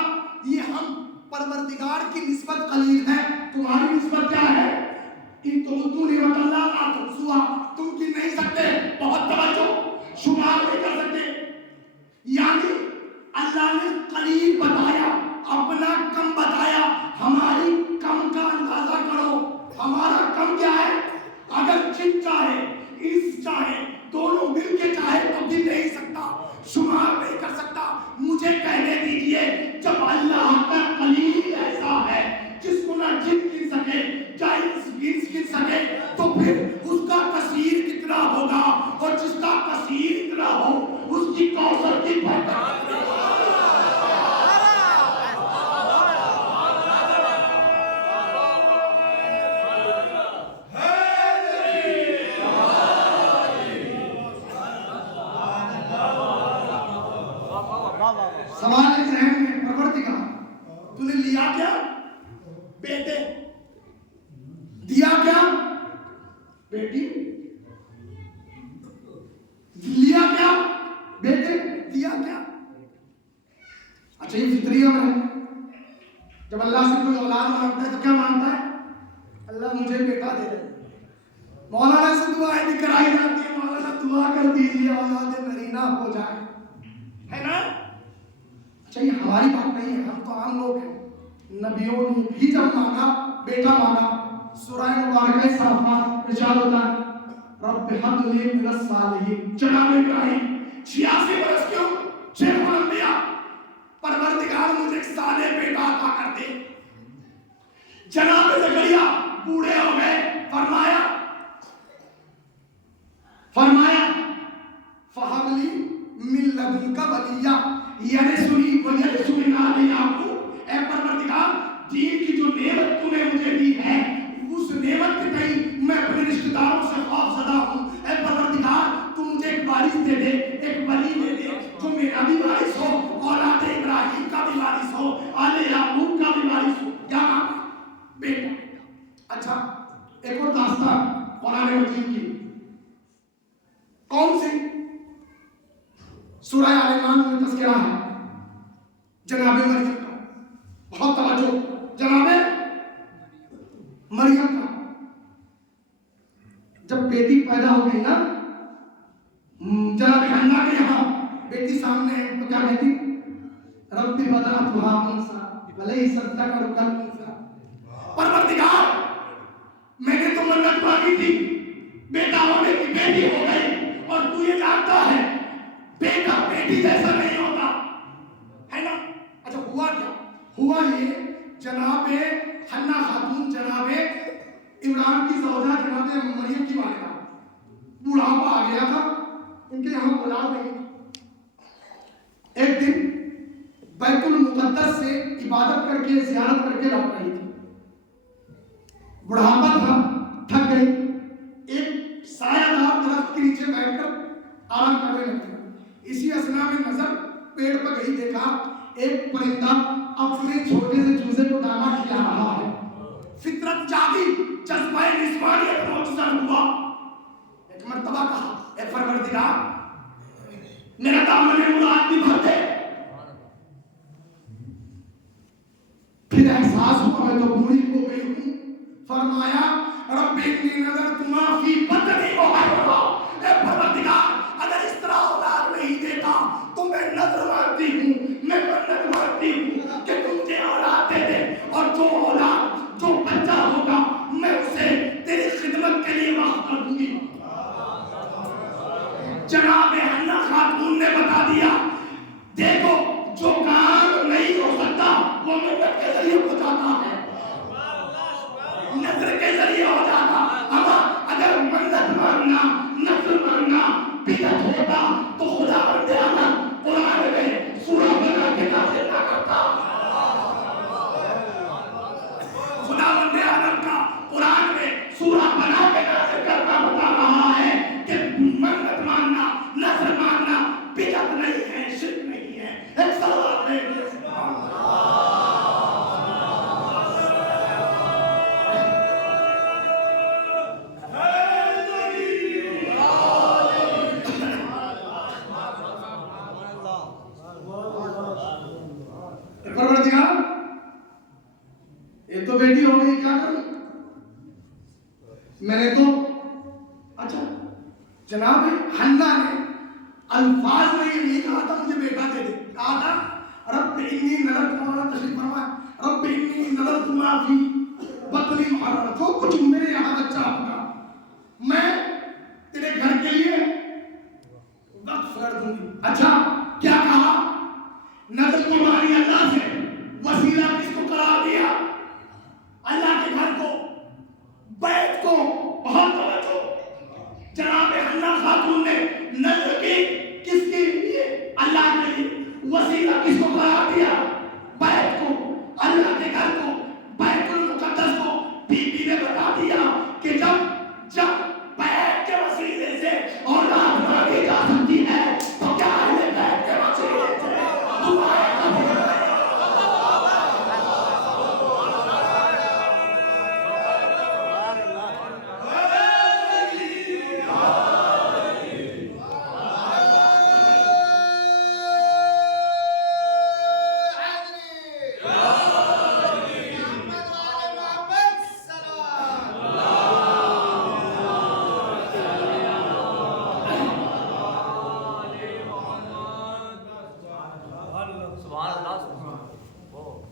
یہ ہم پروردگار کی نسبت قلیل ہے, تمہاری نسبت کیا ہے؟ ان تعدوا نعمت اللہ لا تحصوها. تم گن نہیں سکتے, بہت توجہ, شمار نہیں کر سکتے. یعنی اللہ نے قلیل بتایا, اپنا کم بتایا. ہماری کم کا اندازہ کرو, ہمارا کم کیا ہے؟ اگر جن چاہے, اس چاہے, دونوں مل کے چاہے تو گن نہیں سکتا, شمار نہیں کر سکتا. مجھے کہنے دیجئے جب اللہ کا قلیل ایسا ہے جس کو نہ جن گن سکے جائز گن سکے, تو پھر اس کا کثیر کتنا ہوگا, اور جس کا کثیر اتنا ہو اس کی کوثر کی برکت. سوال ذہن میں, پروردگار تو نے لیا کیا؟ بیٹے. دیا کیا؟ بیٹی. لیا کیا؟ بیٹے. دیا کیا؟ اچھا یہ فطری امر ہے. جب اللہ سے کوئی اولاد مانگتا ہے تو کیا مانگتا ہے؟ اللہ مجھے بیٹا دے دے. مولانا سے دعائیں بھی کرائی جاتی ہے, مولانا دعا کر دیجیے اولاد نرینہ ہو جائے, ہے نا؟ اچھا یہ ہماری بات نہیں ہے, ہم تو عام لوگ ہیں. نبیوں نے بھی جب مانگا بیٹا مانگا, سورہ مبارکہ صافات ارشاد ہوتا ہے رب ہب لی من الصالحین. جناب ابراہیم 86 برس کے عمر, شیخ الانبیاء, پروردگار مجھے ایک صالح بیٹا عطا کر دے. جناب زکریا بوڑھے ہو گئے, فرمایا فہب لی من لدنک ولیہ یرثنی ویرث من آل یعقوب. اے پروردگار دین کی جو نعمت تو نے مجھے دی ہے اس نعمت کے تئیں میں اپنے رشتہ داروں سے خوف زدہ ہوں. اے پروردگار تو مجھے ایک وارث دے دے, ایک سورہ آل عمران میں تذکرہ ہے جناب مریم کا. بہت توجہ, جناب مریم کا جب بیٹی پیدا ہو گئی نا, جناب حنا کے یہاں بیٹی سامنے ہے تو کیا کہتی, رب وضعتها انثى وليس الذكر كالانثى. پروردگار میں نے تو منت مانگی تھی بیٹا ہونے کی, بیٹی ہو گئی, اور تو یہ جانتا ہے بیٹا بیٹی جیسا نہیں ہوتا ہے نا. اچھا ہوا کیا, ہوا یہ جناب حنا خاتون جناب عمران کی زوجہ جناب مریم کی والدہ بڑھاپا آ گیا تھا, ان کے یہاں اولاد نہیں. ایک دن بیت المقدس سے عبادت کر کے زیارت کر کے لوٹ رہی تھی, بڑھاپا تھا, تھک گئی, ایک سایہ دار درخت کے نیچے بیٹھ کر آرام کرنے لگی. اسی اثنا میں نظر پیڑ پر گئی, دیکھا ایک پرندہ اپنے چھوٹے سے چوزے کو دانا کھلا رہا ہے. فطرت جاگی, جذبہ نسوانیت موجزن ہوا. ایک مرتبہ کہا اے پروردگار میرا دامن مراد بھی بھر دے. پھر احساس ہوا میں تو بوڑھی ہو گئی ہوں. فرمایا رب انی نظرت ما فی بطنی محررا. اے پروردگار اگر اس طرح اولاد نہیں دیتا تو میں نظر مانتی ہوں, میں منت مانتی ہوں کہ تم مجھے اولاد دے دے, اور جو اولاد جو بچہ ہوگا میں اسے تیری خدمت کے لیے وقف کر دوں گی. جناب حنا خاتون نے بتا دیا دیکھو جو کام نہیں ہو سکتا وہ منت کے ذریعے ہو جاتا ہے, نظر کے ذریعے ہو جاتا. اگر منت ماننا نظر ماننا بدعت ہوتا تو خدا بندے آنا قرآن میں سورہ بنا کے نازل نہ کرتا. خدا بندے آدم کا قرآن میں سورہ بنا کے نازل کرنا بتا رہا ہے کہ منت ماننا نظر ماننا بدعت نہیں ہے, شرک نہیں ہے. ایک سوال ہے پروردگار یہ تو بیٹی ہو گئی, کیا کروں میں نے تو. اچھا جناب حنا نے الفاظ میں یہ نہیں کہا تھا مجھے بیٹا دے دے, کہا تھا رب انی نظرت, مولانا تشریف فرمائے, رب انی نظرت ما فی بطنی محررا. جو کچھ میرے یہاں بچہ ہوگا میں تیرے گھر کے لیے وقف کر دوں گی. اچھا کیا کہا, نظر تمہاری اللہ سے, وسیلہ کس کو قرار دیا, اللہ کے گھر کو, بیت کو. بہت توجہ, جناب حنا خاتون نے نظر کی کس کے لیے, اللہ کے لیے. وسیلہ کس کو قرار دیا, بیت کو, اللہ کے گھر کو, بیت المقدس کو. بی بی نے بتا دیا کہ جب بیت کے وسیلے سے اولاد مانگی جا سکتی ہے تو کیا ہے بیت کے وسیلے سے دعائیں قبول ہیں.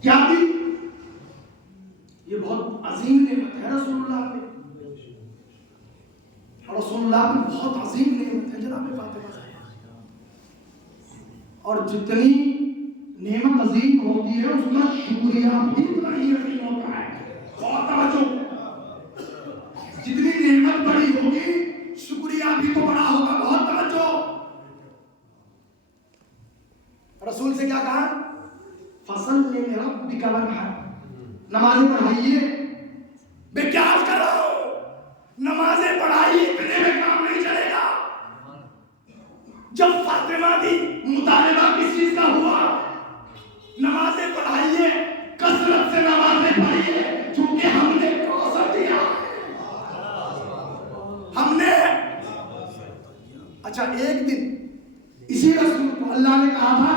کیا بھی یہ بہت عظیم نعمت ہے رسول اللہ پہ, اور رسول اللہ پہ بہت عظیم نعمت ہے جناب فاطمہ. اور جتنی نعمت عظیم ہوتی ہے اس کا شکریہ بھی اتنا ہی عظیم ہوتا ہے. بہت توجہ, جتنی نعمت بڑی ہوگی شکریہ بھی تو بڑا ہوگا. بہت توجہ. رسول سے کیا کہا, فصل لربک وانحر, نمازیں پڑھائیے. میں کیا کر رہا ہوں, نمازیں پڑھائیے, اتنے میں کام نہیں چلے گا. جب فاطمہ دی مطالبہ کس چیز کا ہوا, نمازیں پڑھائیے, کثرت سے نمازیں پڑھائیے, چونکہ ہم نے کوثر دیا, ہم نے. اچھا ایک دن اسی رسول کو اللہ نے کہا تھا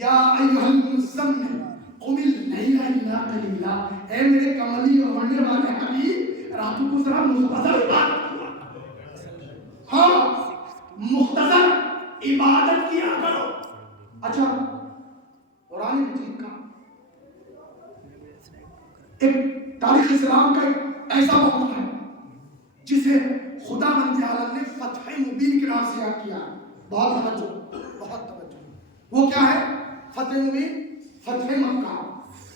یا ایھا المزمل قم اللیل الا قلیلا، اے میرے کملی اور ہونے والے حبیب راتوں کو ذرا مختصر عبادت کیا، ہاں مختصر عبادت کیا کرو۔ اچھا قرآن مجید کا ایک تاریخ اسلام کا ایک ایسا موقع ہے جسے خدا بند عالم نے فتح مبین کے نام سے یاد کیا، بہت توجہ بہت توجہ، وہ کیا ہے؟ فتح مبین، فتح مکہ،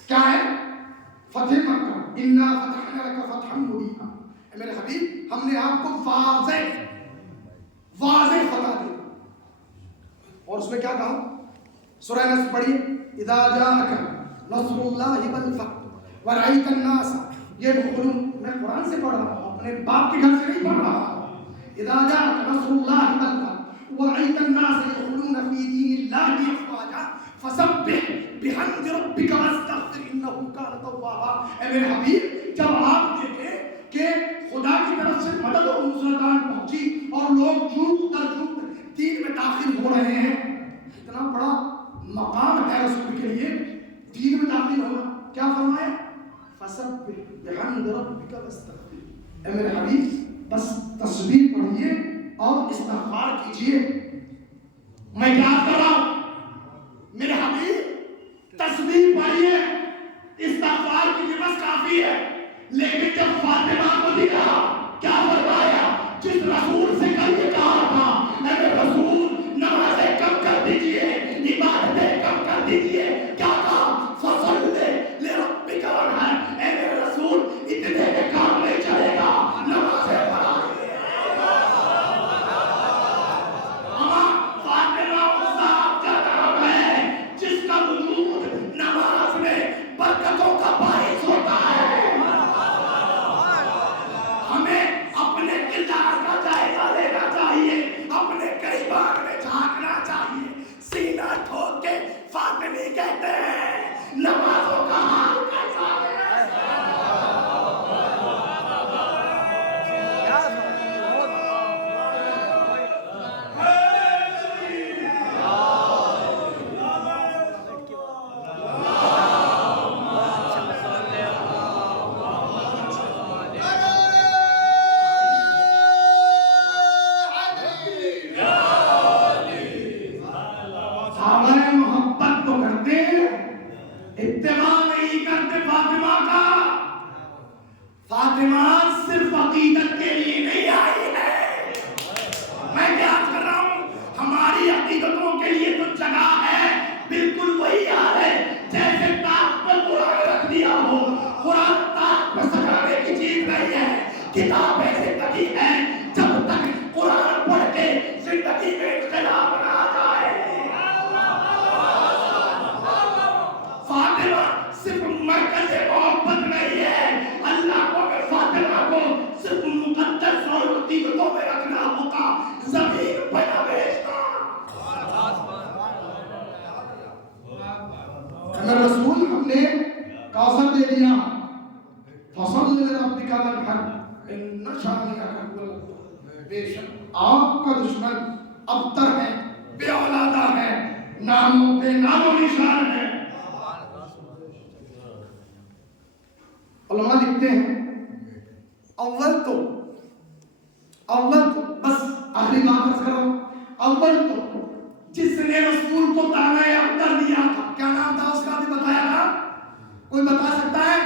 کیا ہے؟ فتح مکہ، انا فتحنا لک فتحا مبینا، اے میرے حبیب ہم نے آپ کو واضح فتح دی۔ اور اس میں کیا کہا؟ سورہ نصر پڑھی، اذا جاءک نصر اللہ والفتح ورأیت الناس یدخلون، میں قرآن سے پڑھ رہا ہوں، اپنے باپ کے گھر سے نہیں پڑھ رہا ہوں، اذا جاءک نصر اللہ والفتح ورأیت الناس یدخلون فی دین اللہ افواجا فسبح بحمد ربک واستغفر انہ کان توابا۔ اے میرے حبیب جب آپ دیکھیں کہ خدا کی طرف سے مدد اور نصرتان پہنچی اور لوگ جھوٹ در جھوٹ دین میں داخل ہو رہے ہیں، اتنا بڑا مقام ہے رسول کے لیے دین میں داخل ہونا، کیا فرمایا؟ فسبح بحمد ربک واستغفر، اے میرے حبیب بس تسبیح پڑھیے اور استغفار کیجئے۔ میں کیا کر رہا ہوں؟ میرے حبیب تسبیح پڑھیے استغفار کیجئے، بس کافی ہے۔ لیکن جب فاطمہ کو دیا کیا فرمایا؟ جس رسول سے کل یہ کہا تھا اے میرے رسول نمازیں کم کر دیجئے، عبادتیں کم کر دیجئے، کیا کہا؟ فصلی لربک وانحر، اے میرے رسول اتنے میں کام نہیں چلے گا، نمازیں پڑھائیے۔ فاطمہ صاحب کا نام ہے جس کا وجود نماز میں برکتوں کا باعث ہوتا ہے۔ ہمیں اپنے کردار کا جائزہ لینا چاہیے، اپنے کردار میں جھانکنا چاہیے۔ سینہ ٹھوک کے فاطمی کہتے ہیں نمازوں کا حال کیسا ہے؟ محبت تو کرتے اتباع نہیں کرتے فاطمہ کا۔ فاطمہ صرف عقیدت کے لیے نہیں آئی ہے، میں کیا کر رہا ہوں؟ ہماری عقیدتوں کے لیے تو جگہ ہے، بالکل وہی حال ہے جیسے تاج پر قرآن رکھ دیا ہو۔ قرآن تاج پر سجانے کی چیز نہیں ہے، کتاب زندگی ہے۔ جب تک قرآن پڑھ کے زندگی میں انقلاب نہ آ جائے، فاطمہ صرف مرکز محبت نہیں ہے، اللہ کو اگر فاطمہ کو صرف مقدس اور عقیدتوں میں رکھنا ہوتا زمین پہ نہ بھیجتا۔ اگر رسول ہم نے کوثر دے دیا، فصل لربک وانحر ان شانئک هو الابتر، بے شک آپ کا دشمن ابتر ہے، بے اولادہ ہے، ناموں پہ نام و نشان ہے۔ علماء لکھتے ہیں اول تو بس آخری بات عرض کر رہا ہوں، اول تو جس نے رسول کو تانا ابتر دیا تھا، کیا نام تھا اس کا بھی بتایا تھا؟ کوئی بتا سکتا ہے؟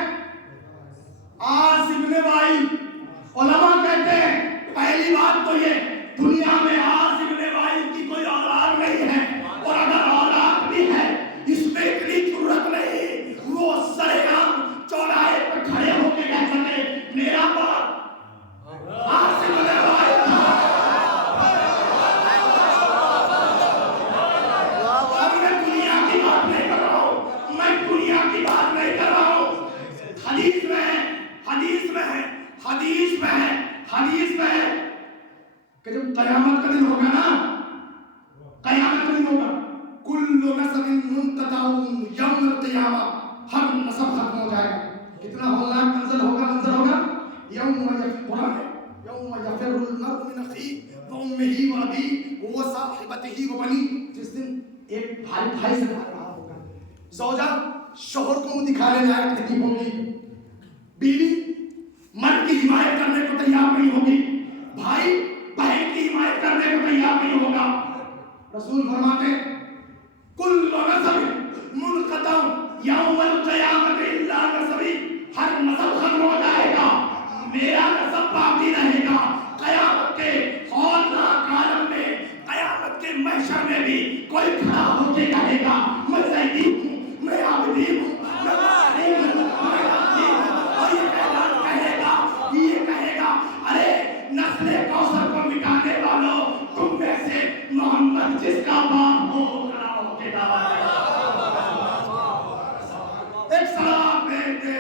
عاص ابن وائل۔ علماء کہتے ہیں پہلی بات تو یہ دنیا میں عاص ابن وائل کی کوئی اولاد نہیں ہے، اور اگر اولاد بھی ہے اس میں اتنی ضرورت نہیں وہ سرعام چوراہے پر کھڑے ہو کے کہہ سکے میرا باپ عاص ابن وائل تھا۔ اب میں دنیا کی بات نہیں کر رہا ہوں، حدیث میں ہے کہ جب قیامت کا دن ہوگا نا، قیامت کا دن ہوگا، کل نسب منقطع یوم القیامہ، ہر نسب ختم ہو جائے گا۔ کتنا ہولناک منظر ہوگا، یوم یفر المرء من اخیہ وامہ وابیہ وصاحبتہ وبنیہ، جس ایک بھائی بھائی سے کہہ رہا ہوگا، زوجہ شوہر کو منہ دکھانے لائق نہیں ہوگی، بیوی مرد کی حمایت کرنے کو تیار نہیں ہوگی، بھائی بہن کی حمایت کرنے کو تیار نہیں ہوگا۔ رسول فرماتے کل نسب منقطع یوم القیامت الا نسبی، ہر نسب ختم ہو جائے گا، میرا نسب باقی رہے گا۔ قیامت کے ہولناک عالم میں، قیامت کے محشر میں بھی کوئی کھڑا ہو کے کہے گا میں زیدی ہوں، میں عابدی ہوں، میں بخاری ہوں، میں عابدی ہوں، اور یہ کہے گا ارے نسل کوثر کو مٹانے والوں، تم میں سے محمد جس کا باپ ہو کھڑا ہو کے دعویٰ کرے گا۔ ایک سلام دیتے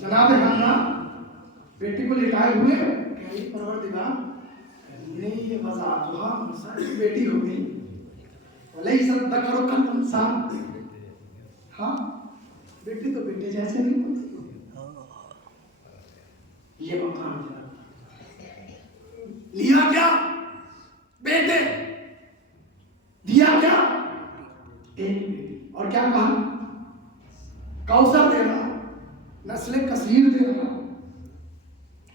جناب حنا بیٹی کو لٹائے ہوئے کہ پروردگار نے یہ وضاحتها مسائل بیٹی ہو گئی ولیس الذکر کالانثی، ہاں بیٹی تو بیٹے جیسے نہیں ہوتی، یہ مقام لیا کیا بیٹے، دیا کیا ایک بیٹی، اور کیا کہا کوثر دے رہا، نسل کثیر دے رہا۔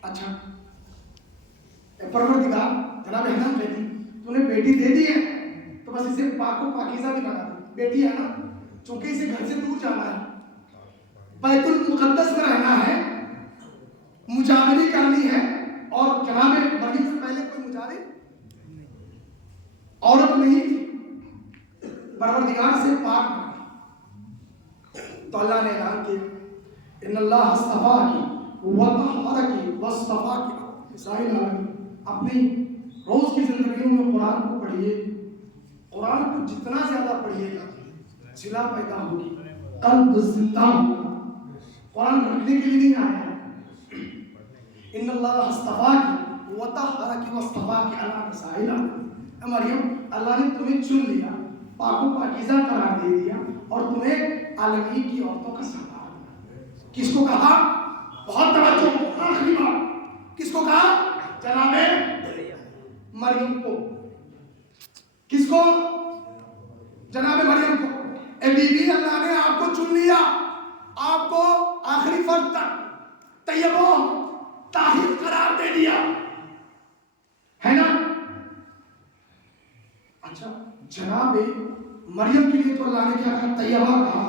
اچھا پروردگار جناب حنا کہتی تو نے بیٹی دے دی ہے تو بس اسے پاک و پاکیزہ بھی بنا دی، بیٹی ہے نا، چونکہ اسے گھر سے دور جانا ہے، بیت المقدس میں رہنا ہے، مجاوری کرنی ہے، اور جناب مریم سے پہلے کوئی مجاوری عورت نہیں تھی، پروردگار سے پاک بنا، تو اللہ نے اعلان کیا ان اللہ اصطفاکی وطہرکی واصطفاکی سائر العالمین۔ اپنی روز کی زندگیوں میں قرآن کو پڑھیے، قرآن کو جتنا زیادہ پڑھیے گا صلہ پیدا ہوگی، قلب زندہ ہوگا۔ قرآن رکھنے کے لیے نہیں آیا ہے، ان اللہ اصطفاکی وطہرکی واصطفاکی علی نساء العالمین۔ اے مریم اللہ نے تمہیں چن لیا، پاک و پاکیزہ قرار دے دیا، اور تمہیں عالمین کی عورتوں کا سردار۔ کس کو کہا؟ بہت توجہ، آخری بات، کس کو کہا؟ جناب مریم کو۔ کس کو؟ جناب مریم کو۔ اے بی بی اللہ نے آپ کو چن لیا، آپ کو آخری فرد تک طیب و طاہر قرار دے دیا ہے نا۔ اچھا جناب مریم کے لیے تو اللہ نے کیا کہا؟ طیبہ کہا،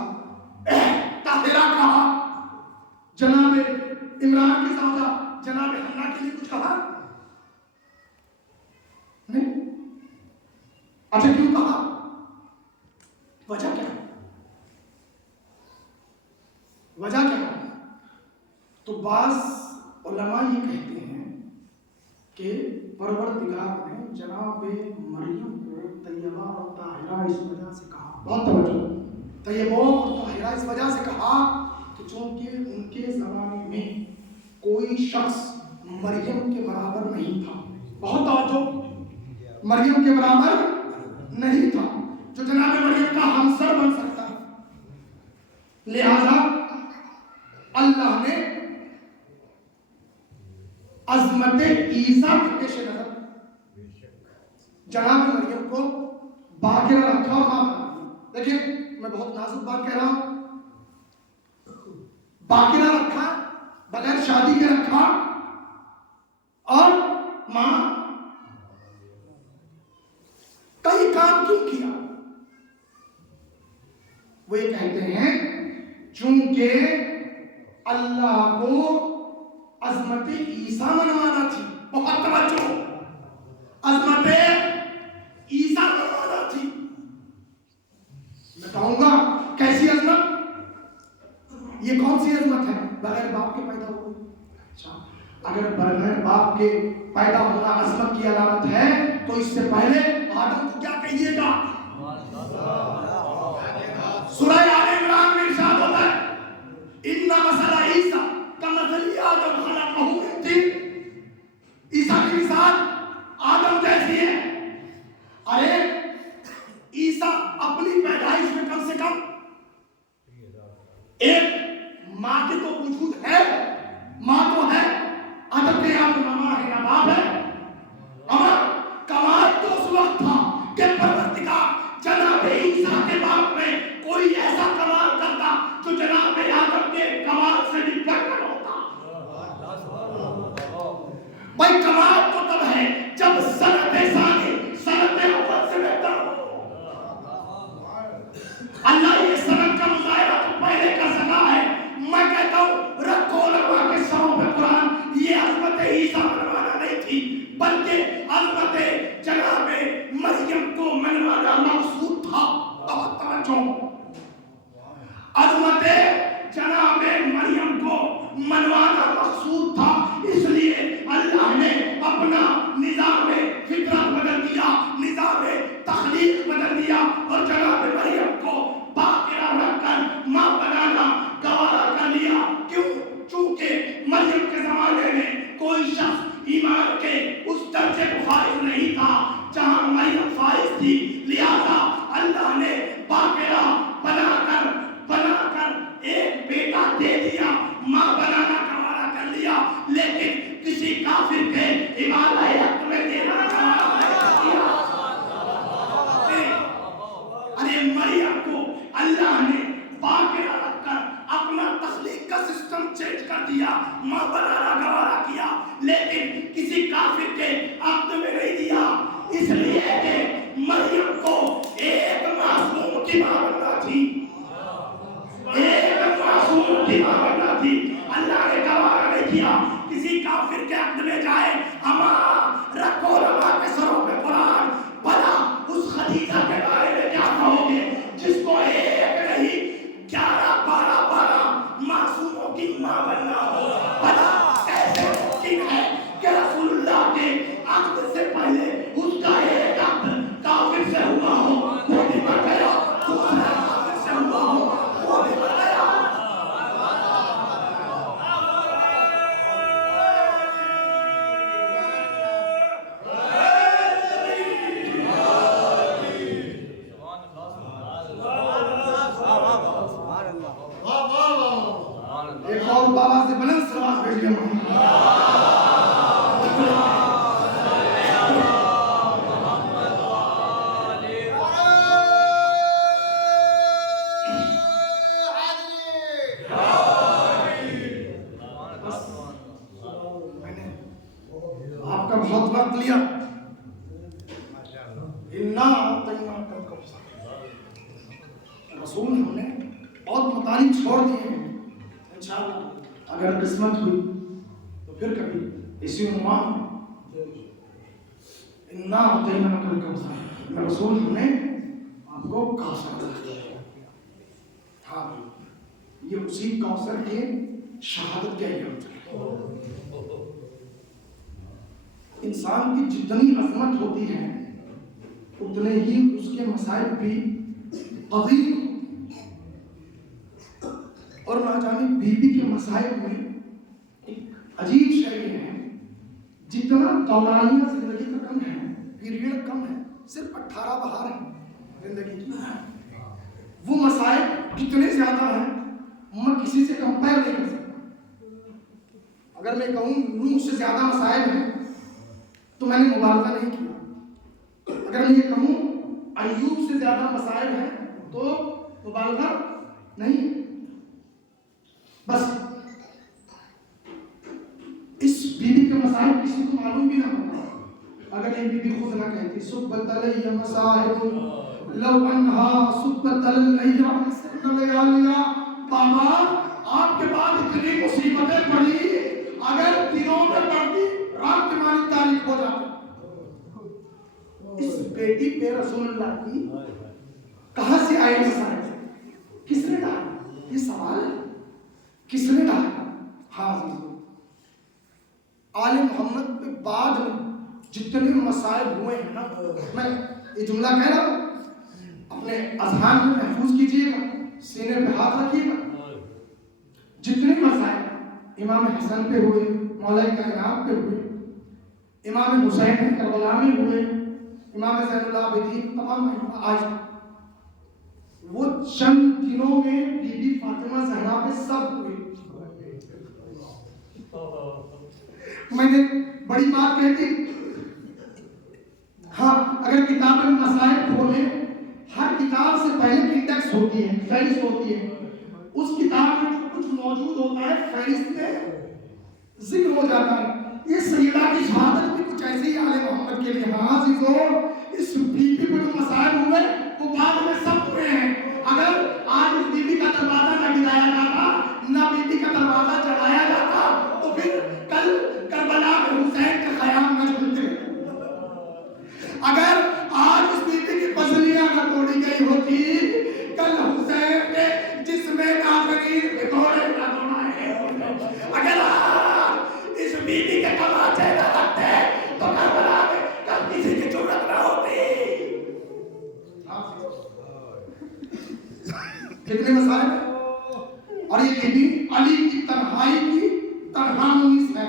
طاہرہ کہا۔ جناب عمران کی زوجہ جناب حنا کے لیے کچھ کہا نہیں؟ اچھا کیوں کہا؟ وجہ کیا ہے؟ وجہ کیا ہے؟ تو بعض علماء یہ کہتے ہیں کہ پروردگار نے جناب مریم کو طیبہ اور طاہرہ اس وجہ سے کہا، بہت توجہ، طیبہ اور طاہرہ اس وجہ سے کہا کہ چونکہ ان کے زمانے میں کوئی شخص مریم کے برابر نہیں تھا، بہت توجہ، مریم کے برابر نہیں تھا جو جناب مریم کا ہمسر بن سکتا، لہذا اللہ نے عظمت عیسیٰ کے پیش نظر جناب مریم کو باقرہ رکھا اور ماں بنا دیا۔ دیکھیں میں بہت نازک بات کہہ رہا ہوں، باقرہ رکھا، بغیر شادی کے رکھا، اور ماں کئی کام کیوں کیا؟ وہ یہ کہتے ہیں چونکہ اللہ کو عظمت عیسیٰ منوانا تھی، بہت توجہ، عظمت عیسیٰ منوانا تھی، یہ کون سی عظمت ہے؟ بغیر باپ کے پیدا ہوئے. اچھا اگر بغیر باپ کے پیدا ہونا عظمت کی علامت ہے تو اس سے پہلے آدم کو کیا کہیے گا؟ سورہ آل عمران میں ارشاد ہوتا ہے ان مثل عیسیٰ کمثل آدم خلقہ من طین. عیسیٰ کی مثال آدم جیسی ہے. ارے عیسیٰ اپنی پیدائش میں کم سے کم ایک ماں کے تو وجود ہے، ماں تو ہے، آدم کے یہاں تو نہ ماں ہے نہ باپ ہے. اور کمال تو اس وقت تھا کہ پروردگار جناب عیسیٰ کے باپ میں کوئی ایسا کمال کرتا جو جناب آدم کے کمال سے بھی بڑھ کر ہوتا. بھائی کمال تو تب ہے جب سنت ثانی سنت اول سے بہتر ہو. اللہ یہ سنت کا مظاہرہ تو پہلے کر سکا ہے. میں کہتا ہوں رکھو علماء کے سروں پہ قرآن. یہ عظمت عیسیٰ منوانا نہیں تھی بلکہ عظمت جناب مریم کو منوانا مقصود تھا. توجہ، عظمت جناب مریم کو منوانا مقصود تھا. اس لیے اللہ نے اپنا نظام فطرت بدل دیا، نظام تخلیق بدل دیا اور جناب مریم کو باقرہ رکھ کر ماں بنانا گوارا کر لیا. کیوں؟ چونکہ مریم کے زمانے میں کوئی شخص ایمان کے اس درجے کو فائز نہیں تھا جہاں مریم فائز تھی. لہذا اللہ نے باقرہ بنا کر ایک بیٹا دے دیا، ماں بنانا گوارا کر لیا. لیکن کسی کافر کے عبادت حق میں دینا گوارا نہیں کیا. ارے مریم کو اللہ نے باقرہ رکھ کر اپنا تخلیق کا سسٹم چینج کر دیا، ماں بنانا گوارا کیا، لیکن کسی کافر کے عقد میں نہیں دیا. اس لیے کہ مریم کو ایک معصوم کی ماں بننا تھی، ایک معصوم کی ماں بننا تھی. اللہ نے گوارا نہیں کیا کسی کافر کے عقد میں جائے. اما رکھو علماء کے سروں پہ قرآن. بھلا اس خدیجہ کے بارے میں کیا کہو گے جس کو ایک نہیں 11 معصوموں کی ماں بننا ہو؟ بھلا کیسے ممکن ہے کہ رسول اللہ کے عقد سے پہلے اس کا ایک عقد کافر سے ہوا ہو، وہ بھی مر گیا، دوسرا کافر سے ہوا ہو، وہ بھی مر گیا. ایک اور بابا سے بلند سلوات بھیجیے محمد. آپ کا بہت وقت لیا. رسول ہم نے بہت مطالب چھوڑ دیے ہیں. انشاءاللہ اگر قسمت ہوئی تو پھر کبھی اسی عنوان میں رسول ہم نے آپ کو کوثر دیا. ہاں یہ اسی کوثر کے شہادت کے ایام تھے. انسان کی جتنی عظمت ہوتی ہے اتنے ہی اس کے مصائب بھی عظیم. اور نہ جانے بیوی کے مصائب میں ایک عجیب شے ہے، جتنا دورانیہ زندگی کا کم ہے، پیریڈ کم ہے، صرف 18 بہار ہے زندگی کی، وہ مصائب کتنے زیادہ ہیں میں کسی سے کمپیئر نہیں کر سکتا. اگر میں کہوں نوح سے زیادہ مصائب ہیں تو میں نے مبالغہ نہیں کیا. اگر میں یہ کہوں ایوب سے زیادہ مصائب ہیں تو مبالغہ نہیں. بس اس بیوی کے مصائب کسی کو معلوم بھی نہ ہوتا اگر یہ بیوی خود نہ کہتی سبت علیہ مصائب لو انہا سبت علیہ لیالیا. بابا آپ کے بعد اتنی مصیبتیں پڑی، اگر دنوں میں پڑتی رات تمہاری تاریخ ہو جاتی. اس بیٹی پہ رسول اللہ کی کہاں سے آئے مصائب؟ کس نے کہا؟ یہ سوال ہے. کس نے ڈالا؟ ہاں آل محمد پہ بعد میں جتنے مسائل ہوئے ہیں نا، میں یہ جملہ کہہ رہا ہوں، اپنے اذہان میں محفوظ کیجئے گا، سینے پہ ہاتھ رکھیے گا. جتنے مسائل امام حسن پہ ہوئے، مولا کائنات پہ ہوئے، امام حسین کربلا میں ہوئے، امام زین العابدین، تمام آج وہ چند دنوں میں بی بی فاطمہ زہرا پہ سب ہوئے. میں نے بڑی بات کہی تھی، ہاں اگر کتاب مسائل کھولیں، ہر کتاب سے پہلے انڈیکس ہوتی ہے، فہرست ہوتی ہے، اس کتاب میں جو کچھ موجود ہوتا ہے فہرست میں ذکر ہو جاتا ہے. یہ سیدہ کی شہادت بھی کچھ ایسے ہی آل محمد کے لحاظ اس بیوی کو جو مسائل ہوئے وہ بعد میں سب ہوئے ہیں. اگر آج اس بیوی کا دروازہ نہ گرایا جاتا، نہ بیوی کا دروازہ چڑھایا جاتا، تو پھر کل کربلا میں حسین کے خیام نہ جھلتے. اگر آج اس بیوی کی پسلیاں نہ توڑی گئی ہوتی، کل حسین کے جسم ناظرین بگوڑے نہ دوڑائے ہوتے. اگر آج اس بیوی کے تماچے نہ لگتے تو کربلا میں کل کسی کی ضرورت نہ ہوتی. کتنے مسائل ہیں، اور یہ بیوی علی کی تنہائی کی تنہا مونس ہے،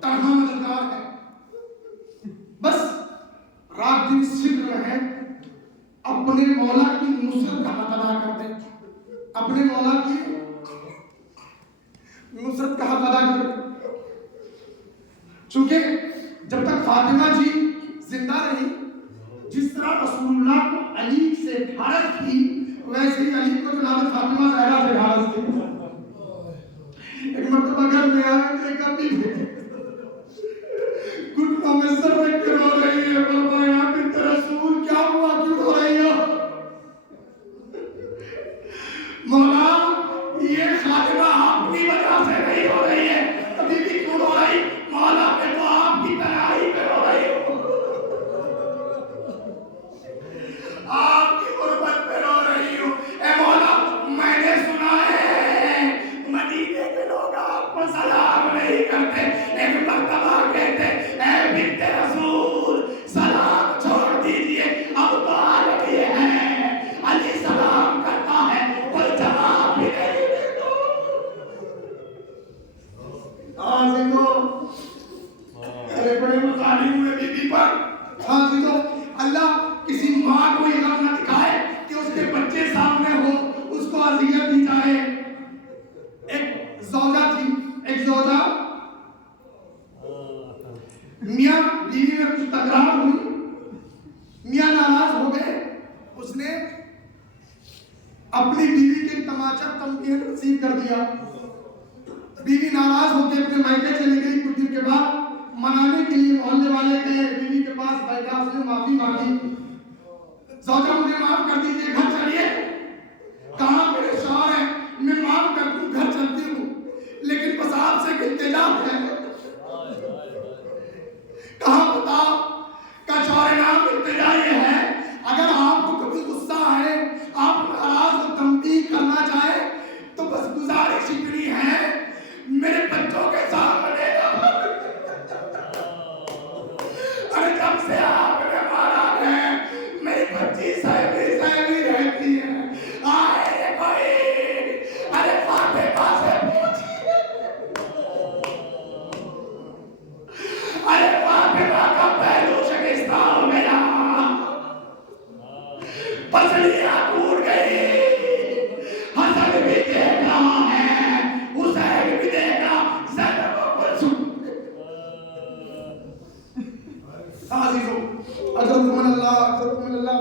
تنہا مددگار ہے. بس رات دن ذکر ہے، اپنے مولا کی نصرت کا حق ادا کر دیں، اپنے مولا کی نصرت کا حق ادا کر دیں. چونکہ جب تک فاطمہ جی زندہ رہی، جس طرح رسول اللہ کو علی سے بھارت تھی، ویسے ہی علی کو جناب فاطمہ زہرا سے بھارت تھی. ایک مرتبہ گھر میں آئے، دیکھا بیوی گھٹنوں میں سر رکھ کے رو رہی ہے. فرمایا بنت رسول کیا ہوا، کیوں رو رہی ہو؟ مولا یہ خاتمہ اپنی وجہ سے نہیں ہو رہی ہے، ابھی بھی کیوں رو رہی؟ مولا میں تو آپ کی تنہائی پہ رو رہی ہوں، آپ کی غربت پہ رو رہی ہوں. اے مولا میں نے سنا ہے مدینے کے لوگ آپ کو سلام نہیں کرتے. ایک مرتبہ کہتے اے بنت رسول سلام چھوڑ دیجئے، اب تو عالم یہ ہے علی سلام کرتا ہے کوئی جواب بھی نہیں دیتا. حاضر ہو ارے بڑے مظالم ہوئے بی بی پر. حاضر ہو اللہ کسی ماں کو یہ غم نہ دکھائے کہ اس کے بچے سامنے ہو، اس کو اذیت دی جائے. ایک زوجہ تھی، ایک زوجہ میاں بیوی میں کچھ تکرار ہوئی، میاں ناراض ہو گئے، اس نے اپنی بیوی کے تماچا تمکین نصیب کر دیا. بیوی ناراض ہو کے اپنے مائکے چلی گئی. کچھ دن کے بعد منانے کے لیے محلے والے گئے، بیوی کے پاس بیٹھا، اس نے معافی مانگی. زوجہ مجھے معاف کر دیجیے، گھر چلیے. کہاں میرے شوہر ہیں، میں معاف کر دوں، گھر چلتی ہوں، لیکن بس آپ سے التجا ہے. کہاں بتاؤ کا شوہر نام التجا یہ ہے، اگر آپ کو کبھی غصہ آئے، آپ ناراض و تنبیہ کرنا چاہیں تو بس گزارش اتنی ہے میرے بچوں کے سامنے. ارے جب سے آپ نے مارا ہے میری بچی سہمی رہتی ہے. آئے کوئی ارے فاطمہ سے پوچھیے، ارے فاطمہ کا پہلو شکستہ ہو گیا، پسلیاں ٹوٹ گئی. حسن بھی دیکھ رہا ہے، حسین بھی دیکھ رہا، زینب کو کلثوم. حاضر ہو اکرمکم اللہ، اکرمکم اللہ.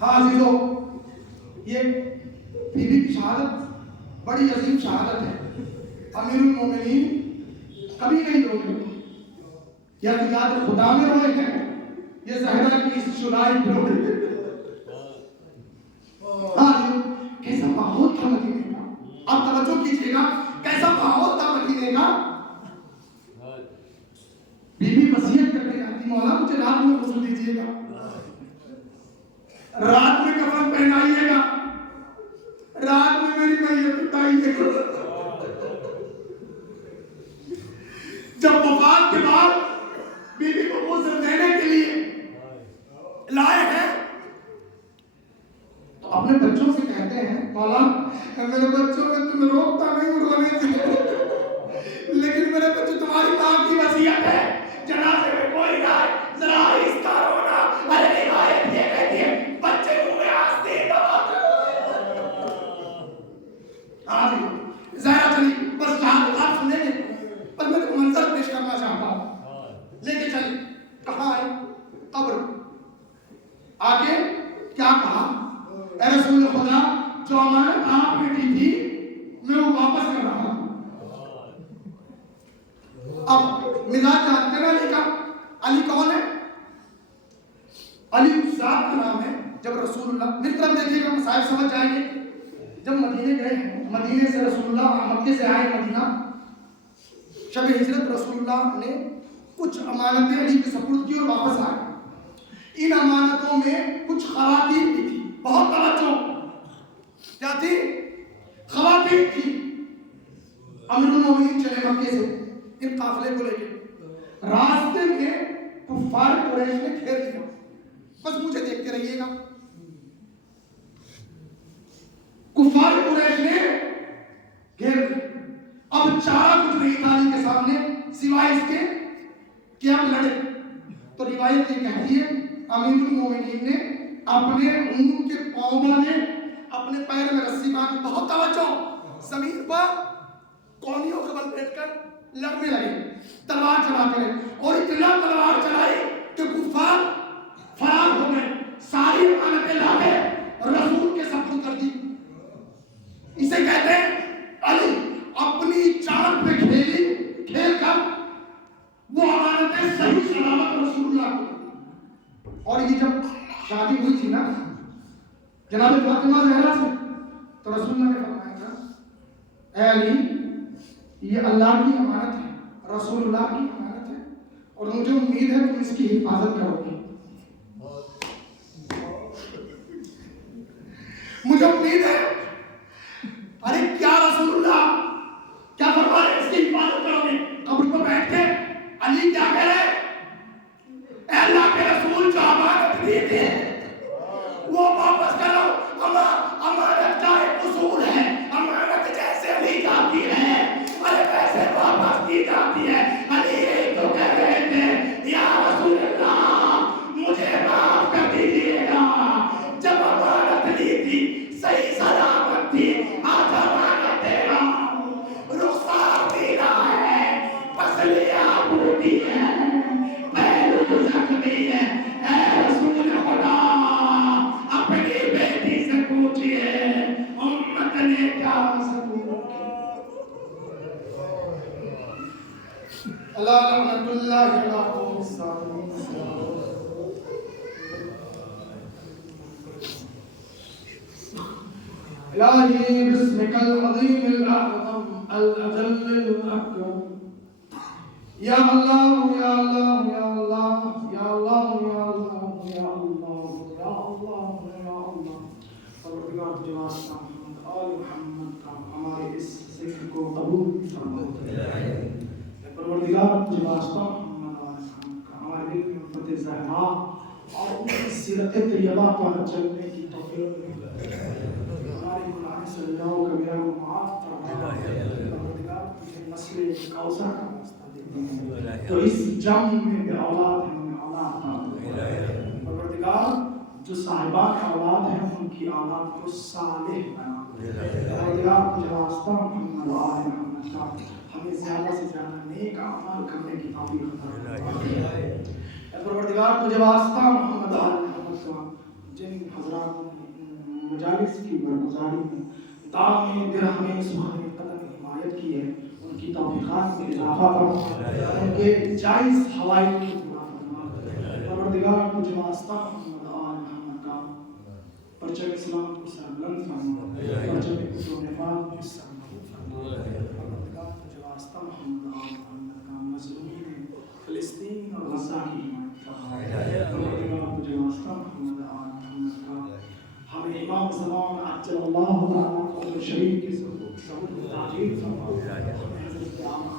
حاضر ہو یہ بیوی کی شہادت بڑی عظیم شہادت ہے. امیر المومنین کبھی نہیں روئے، یا کہ یاد خدا میں روئے ہیں، یہ زہرا کی اس شرائی پہ روئے. حاضر کیسا ماحول تھا مدینے کا، آپ توجہ کیجئے گا کیسا ماحول تھا مدینے کا. بیوی وصیت کر کے جاتی، مولا مجھے رات میں غسل دیجیے گا، رات میں کفن پہنائیے گا، رات میں میری میت اٹھائیے گا. اپنے بچوں سے کہتے ہیں مولا میرے بچوں میں تمہیں روکتا نہیں رونے سے، لیکن میرے بچے تمہاری ماں کی وصیت ہے جنازے میں کوئی نہ آئے، ذرا اس کا رونا۔ ارے روایت یہ کہتی ہے بچے منہ میں آنسو دباتے آج ذرا چلی بس شہادت آپ سنیں گے، پر میں تو منظر پیش کرنا چاہتا ہوں۔ لے کے چلی کہاں آئے؟ قبر۔ آگے کیا کہا؟ اے رسول خدا جو امانت آپ نے دی تھی میں وہ واپس کر رہا ہوں۔ اب مزاج جانتے ہیں علی کا؟ علی کون ہے؟ علی اس ذات کا نام ہے۔ جب رسول اللہ میری طرف دیکھیے گا مسائل سمجھ جائیں گے۔ جب مدینے گئے ہیں، مدینے سے رسول اللہ مکے سے آئے مدینہ، شب ہجرت رسول اللہ نے کچھ امانتیں علی کے سپرد کی اور واپس آئے۔ ان امانتوں میں کچھ خواتین بھی تھی، بہت توجہ، کیا تھی؟ خواتین تھی۔ امیر المومنین چلے مکے سے ان قافلے کو لے کے، راستے میں کفار قریش نے گھیر لیا، بس مجھے دیکھتے رہیے گا، کفار قریش نے گھیر لیا۔ اب چارہ کچھ نہیں تھا علی کے سامنے سوائے اس کے کہ اب لڑے۔ تو روایت یہ کہتی ہے امیر المومنین نے اپنے اونٹ کے پاؤں میں اپنے پیر میں رسی باندھی، بہت توجہ، زمین پر کونیوں کے بل بیٹھ کر لڑنے لگے، تلوار چلا کر، اور اتنا تلوار چلائی کہ کفار فرار ہو گئے، ساری امانتیں لا کے رسول کے سپرد کر دی۔ اسے کہتے ہیں علی اپنی جان پہ کھیل کر وہ امانتیں صحیح سلامت رسول اللہ کو دی۔ اور یہ جب شادی ہوئی تھی نا جناب فاطمہ زہرا سے، تو رسول اللہ نے فرمایا تھا اے علی یہ اللہ کی امانت ہے، رسول اللہ کی امانت ہے، اور مجھے امید ہے تم اس کی حفاظت کرو گے، مجھے امید ہے۔ ارے کیا رسول اللہ کیا فرما رہے اس کی حفاظت کرو گے؟ قبر پر بیٹھ کے علی کیا کہہ رہے؟ اے اللہ کے رسول جو امانت دی تھی وہ واپس کرو۔ امانت کا ایک اصول ہے، امانت جیسے لی جاتی ہے ارے ویسے واپس کی جاتی ہے۔ علی یہی تو کہہ رہے تھے یا رسول اللہ مجھے معاف کر دیجیے گا، جب امانت لی تھی صحیح سلامت تھی، آج امانت دے رہا ہوں، رخسار دینا ہے، پسلیاں بوٹی ہے، پہلو زخمی ہے۔ اے رسول خدا اپنی بیٹی سے پوچھئے امت نے کیا سبوت کی۔ اللہ رحمت اللہ علیہ وسلم۔ الہی بسمک العظیم الاعظم الاجل الاکرم، یا اللہ یا اللہ یا اللہ یا اللہ یا اللہ یا اللہ یا اللہ یا اللہ۔ پروردگار تجھے واسطہ محمد آل محمد کا ہمارے اس ذکر کو قبول فرما۔ پروردگار تجھے واسطہ محمد آل محمد کا ہمارے دل میں محبت زہرا اور ان کی سیرت طیبہ پر چلنے کی توفیق ہمارے گناہ سجداؤں کا میرا کو معاف فرما۔ پروردگار تجھے نسل کوثر کا واسطہ دیتے ہیں، تو اس جنگ میں بے اولاد ہیں انہیں اولاد عطا۔ پروردگار جو صاحبان اولاد ہیں ان کی اولاد کو صالح بنا۔ پروردگار تجھے واسطہ محمد آل محمد کا ہمیں زیادہ سے زیادہ نیک اعمال کرنے کی توفیق عطا فرما۔ اے پروردگار تجھے واسطہ محمد آل محمد کا جن حضرات مجالس کی برگزاری میں دام درہم سبحان قدر کی حمایت کی ہے ان کی توفیقات میں اضافہ فرما، ان کے جائز حوائج کو پورا فرما۔ پروردگار تجھے واسطہ محمد آل محمد کا پرچم اسلام کو سربلند فرما، پرچم کفر و نفاق کو سربلند فرما۔ پروردگار تجھے واسطہ محمد آل محمد کا مظلومین فلسطین اور غزہ کی حمایت فرما۔ پروردگار تجھے واسطہ محمد آل محمد کا ہمیں امام زمان عجل اللہ تعالیٰ کو شریف کی ضرورت تعجیل فرما۔ حضرت عامہ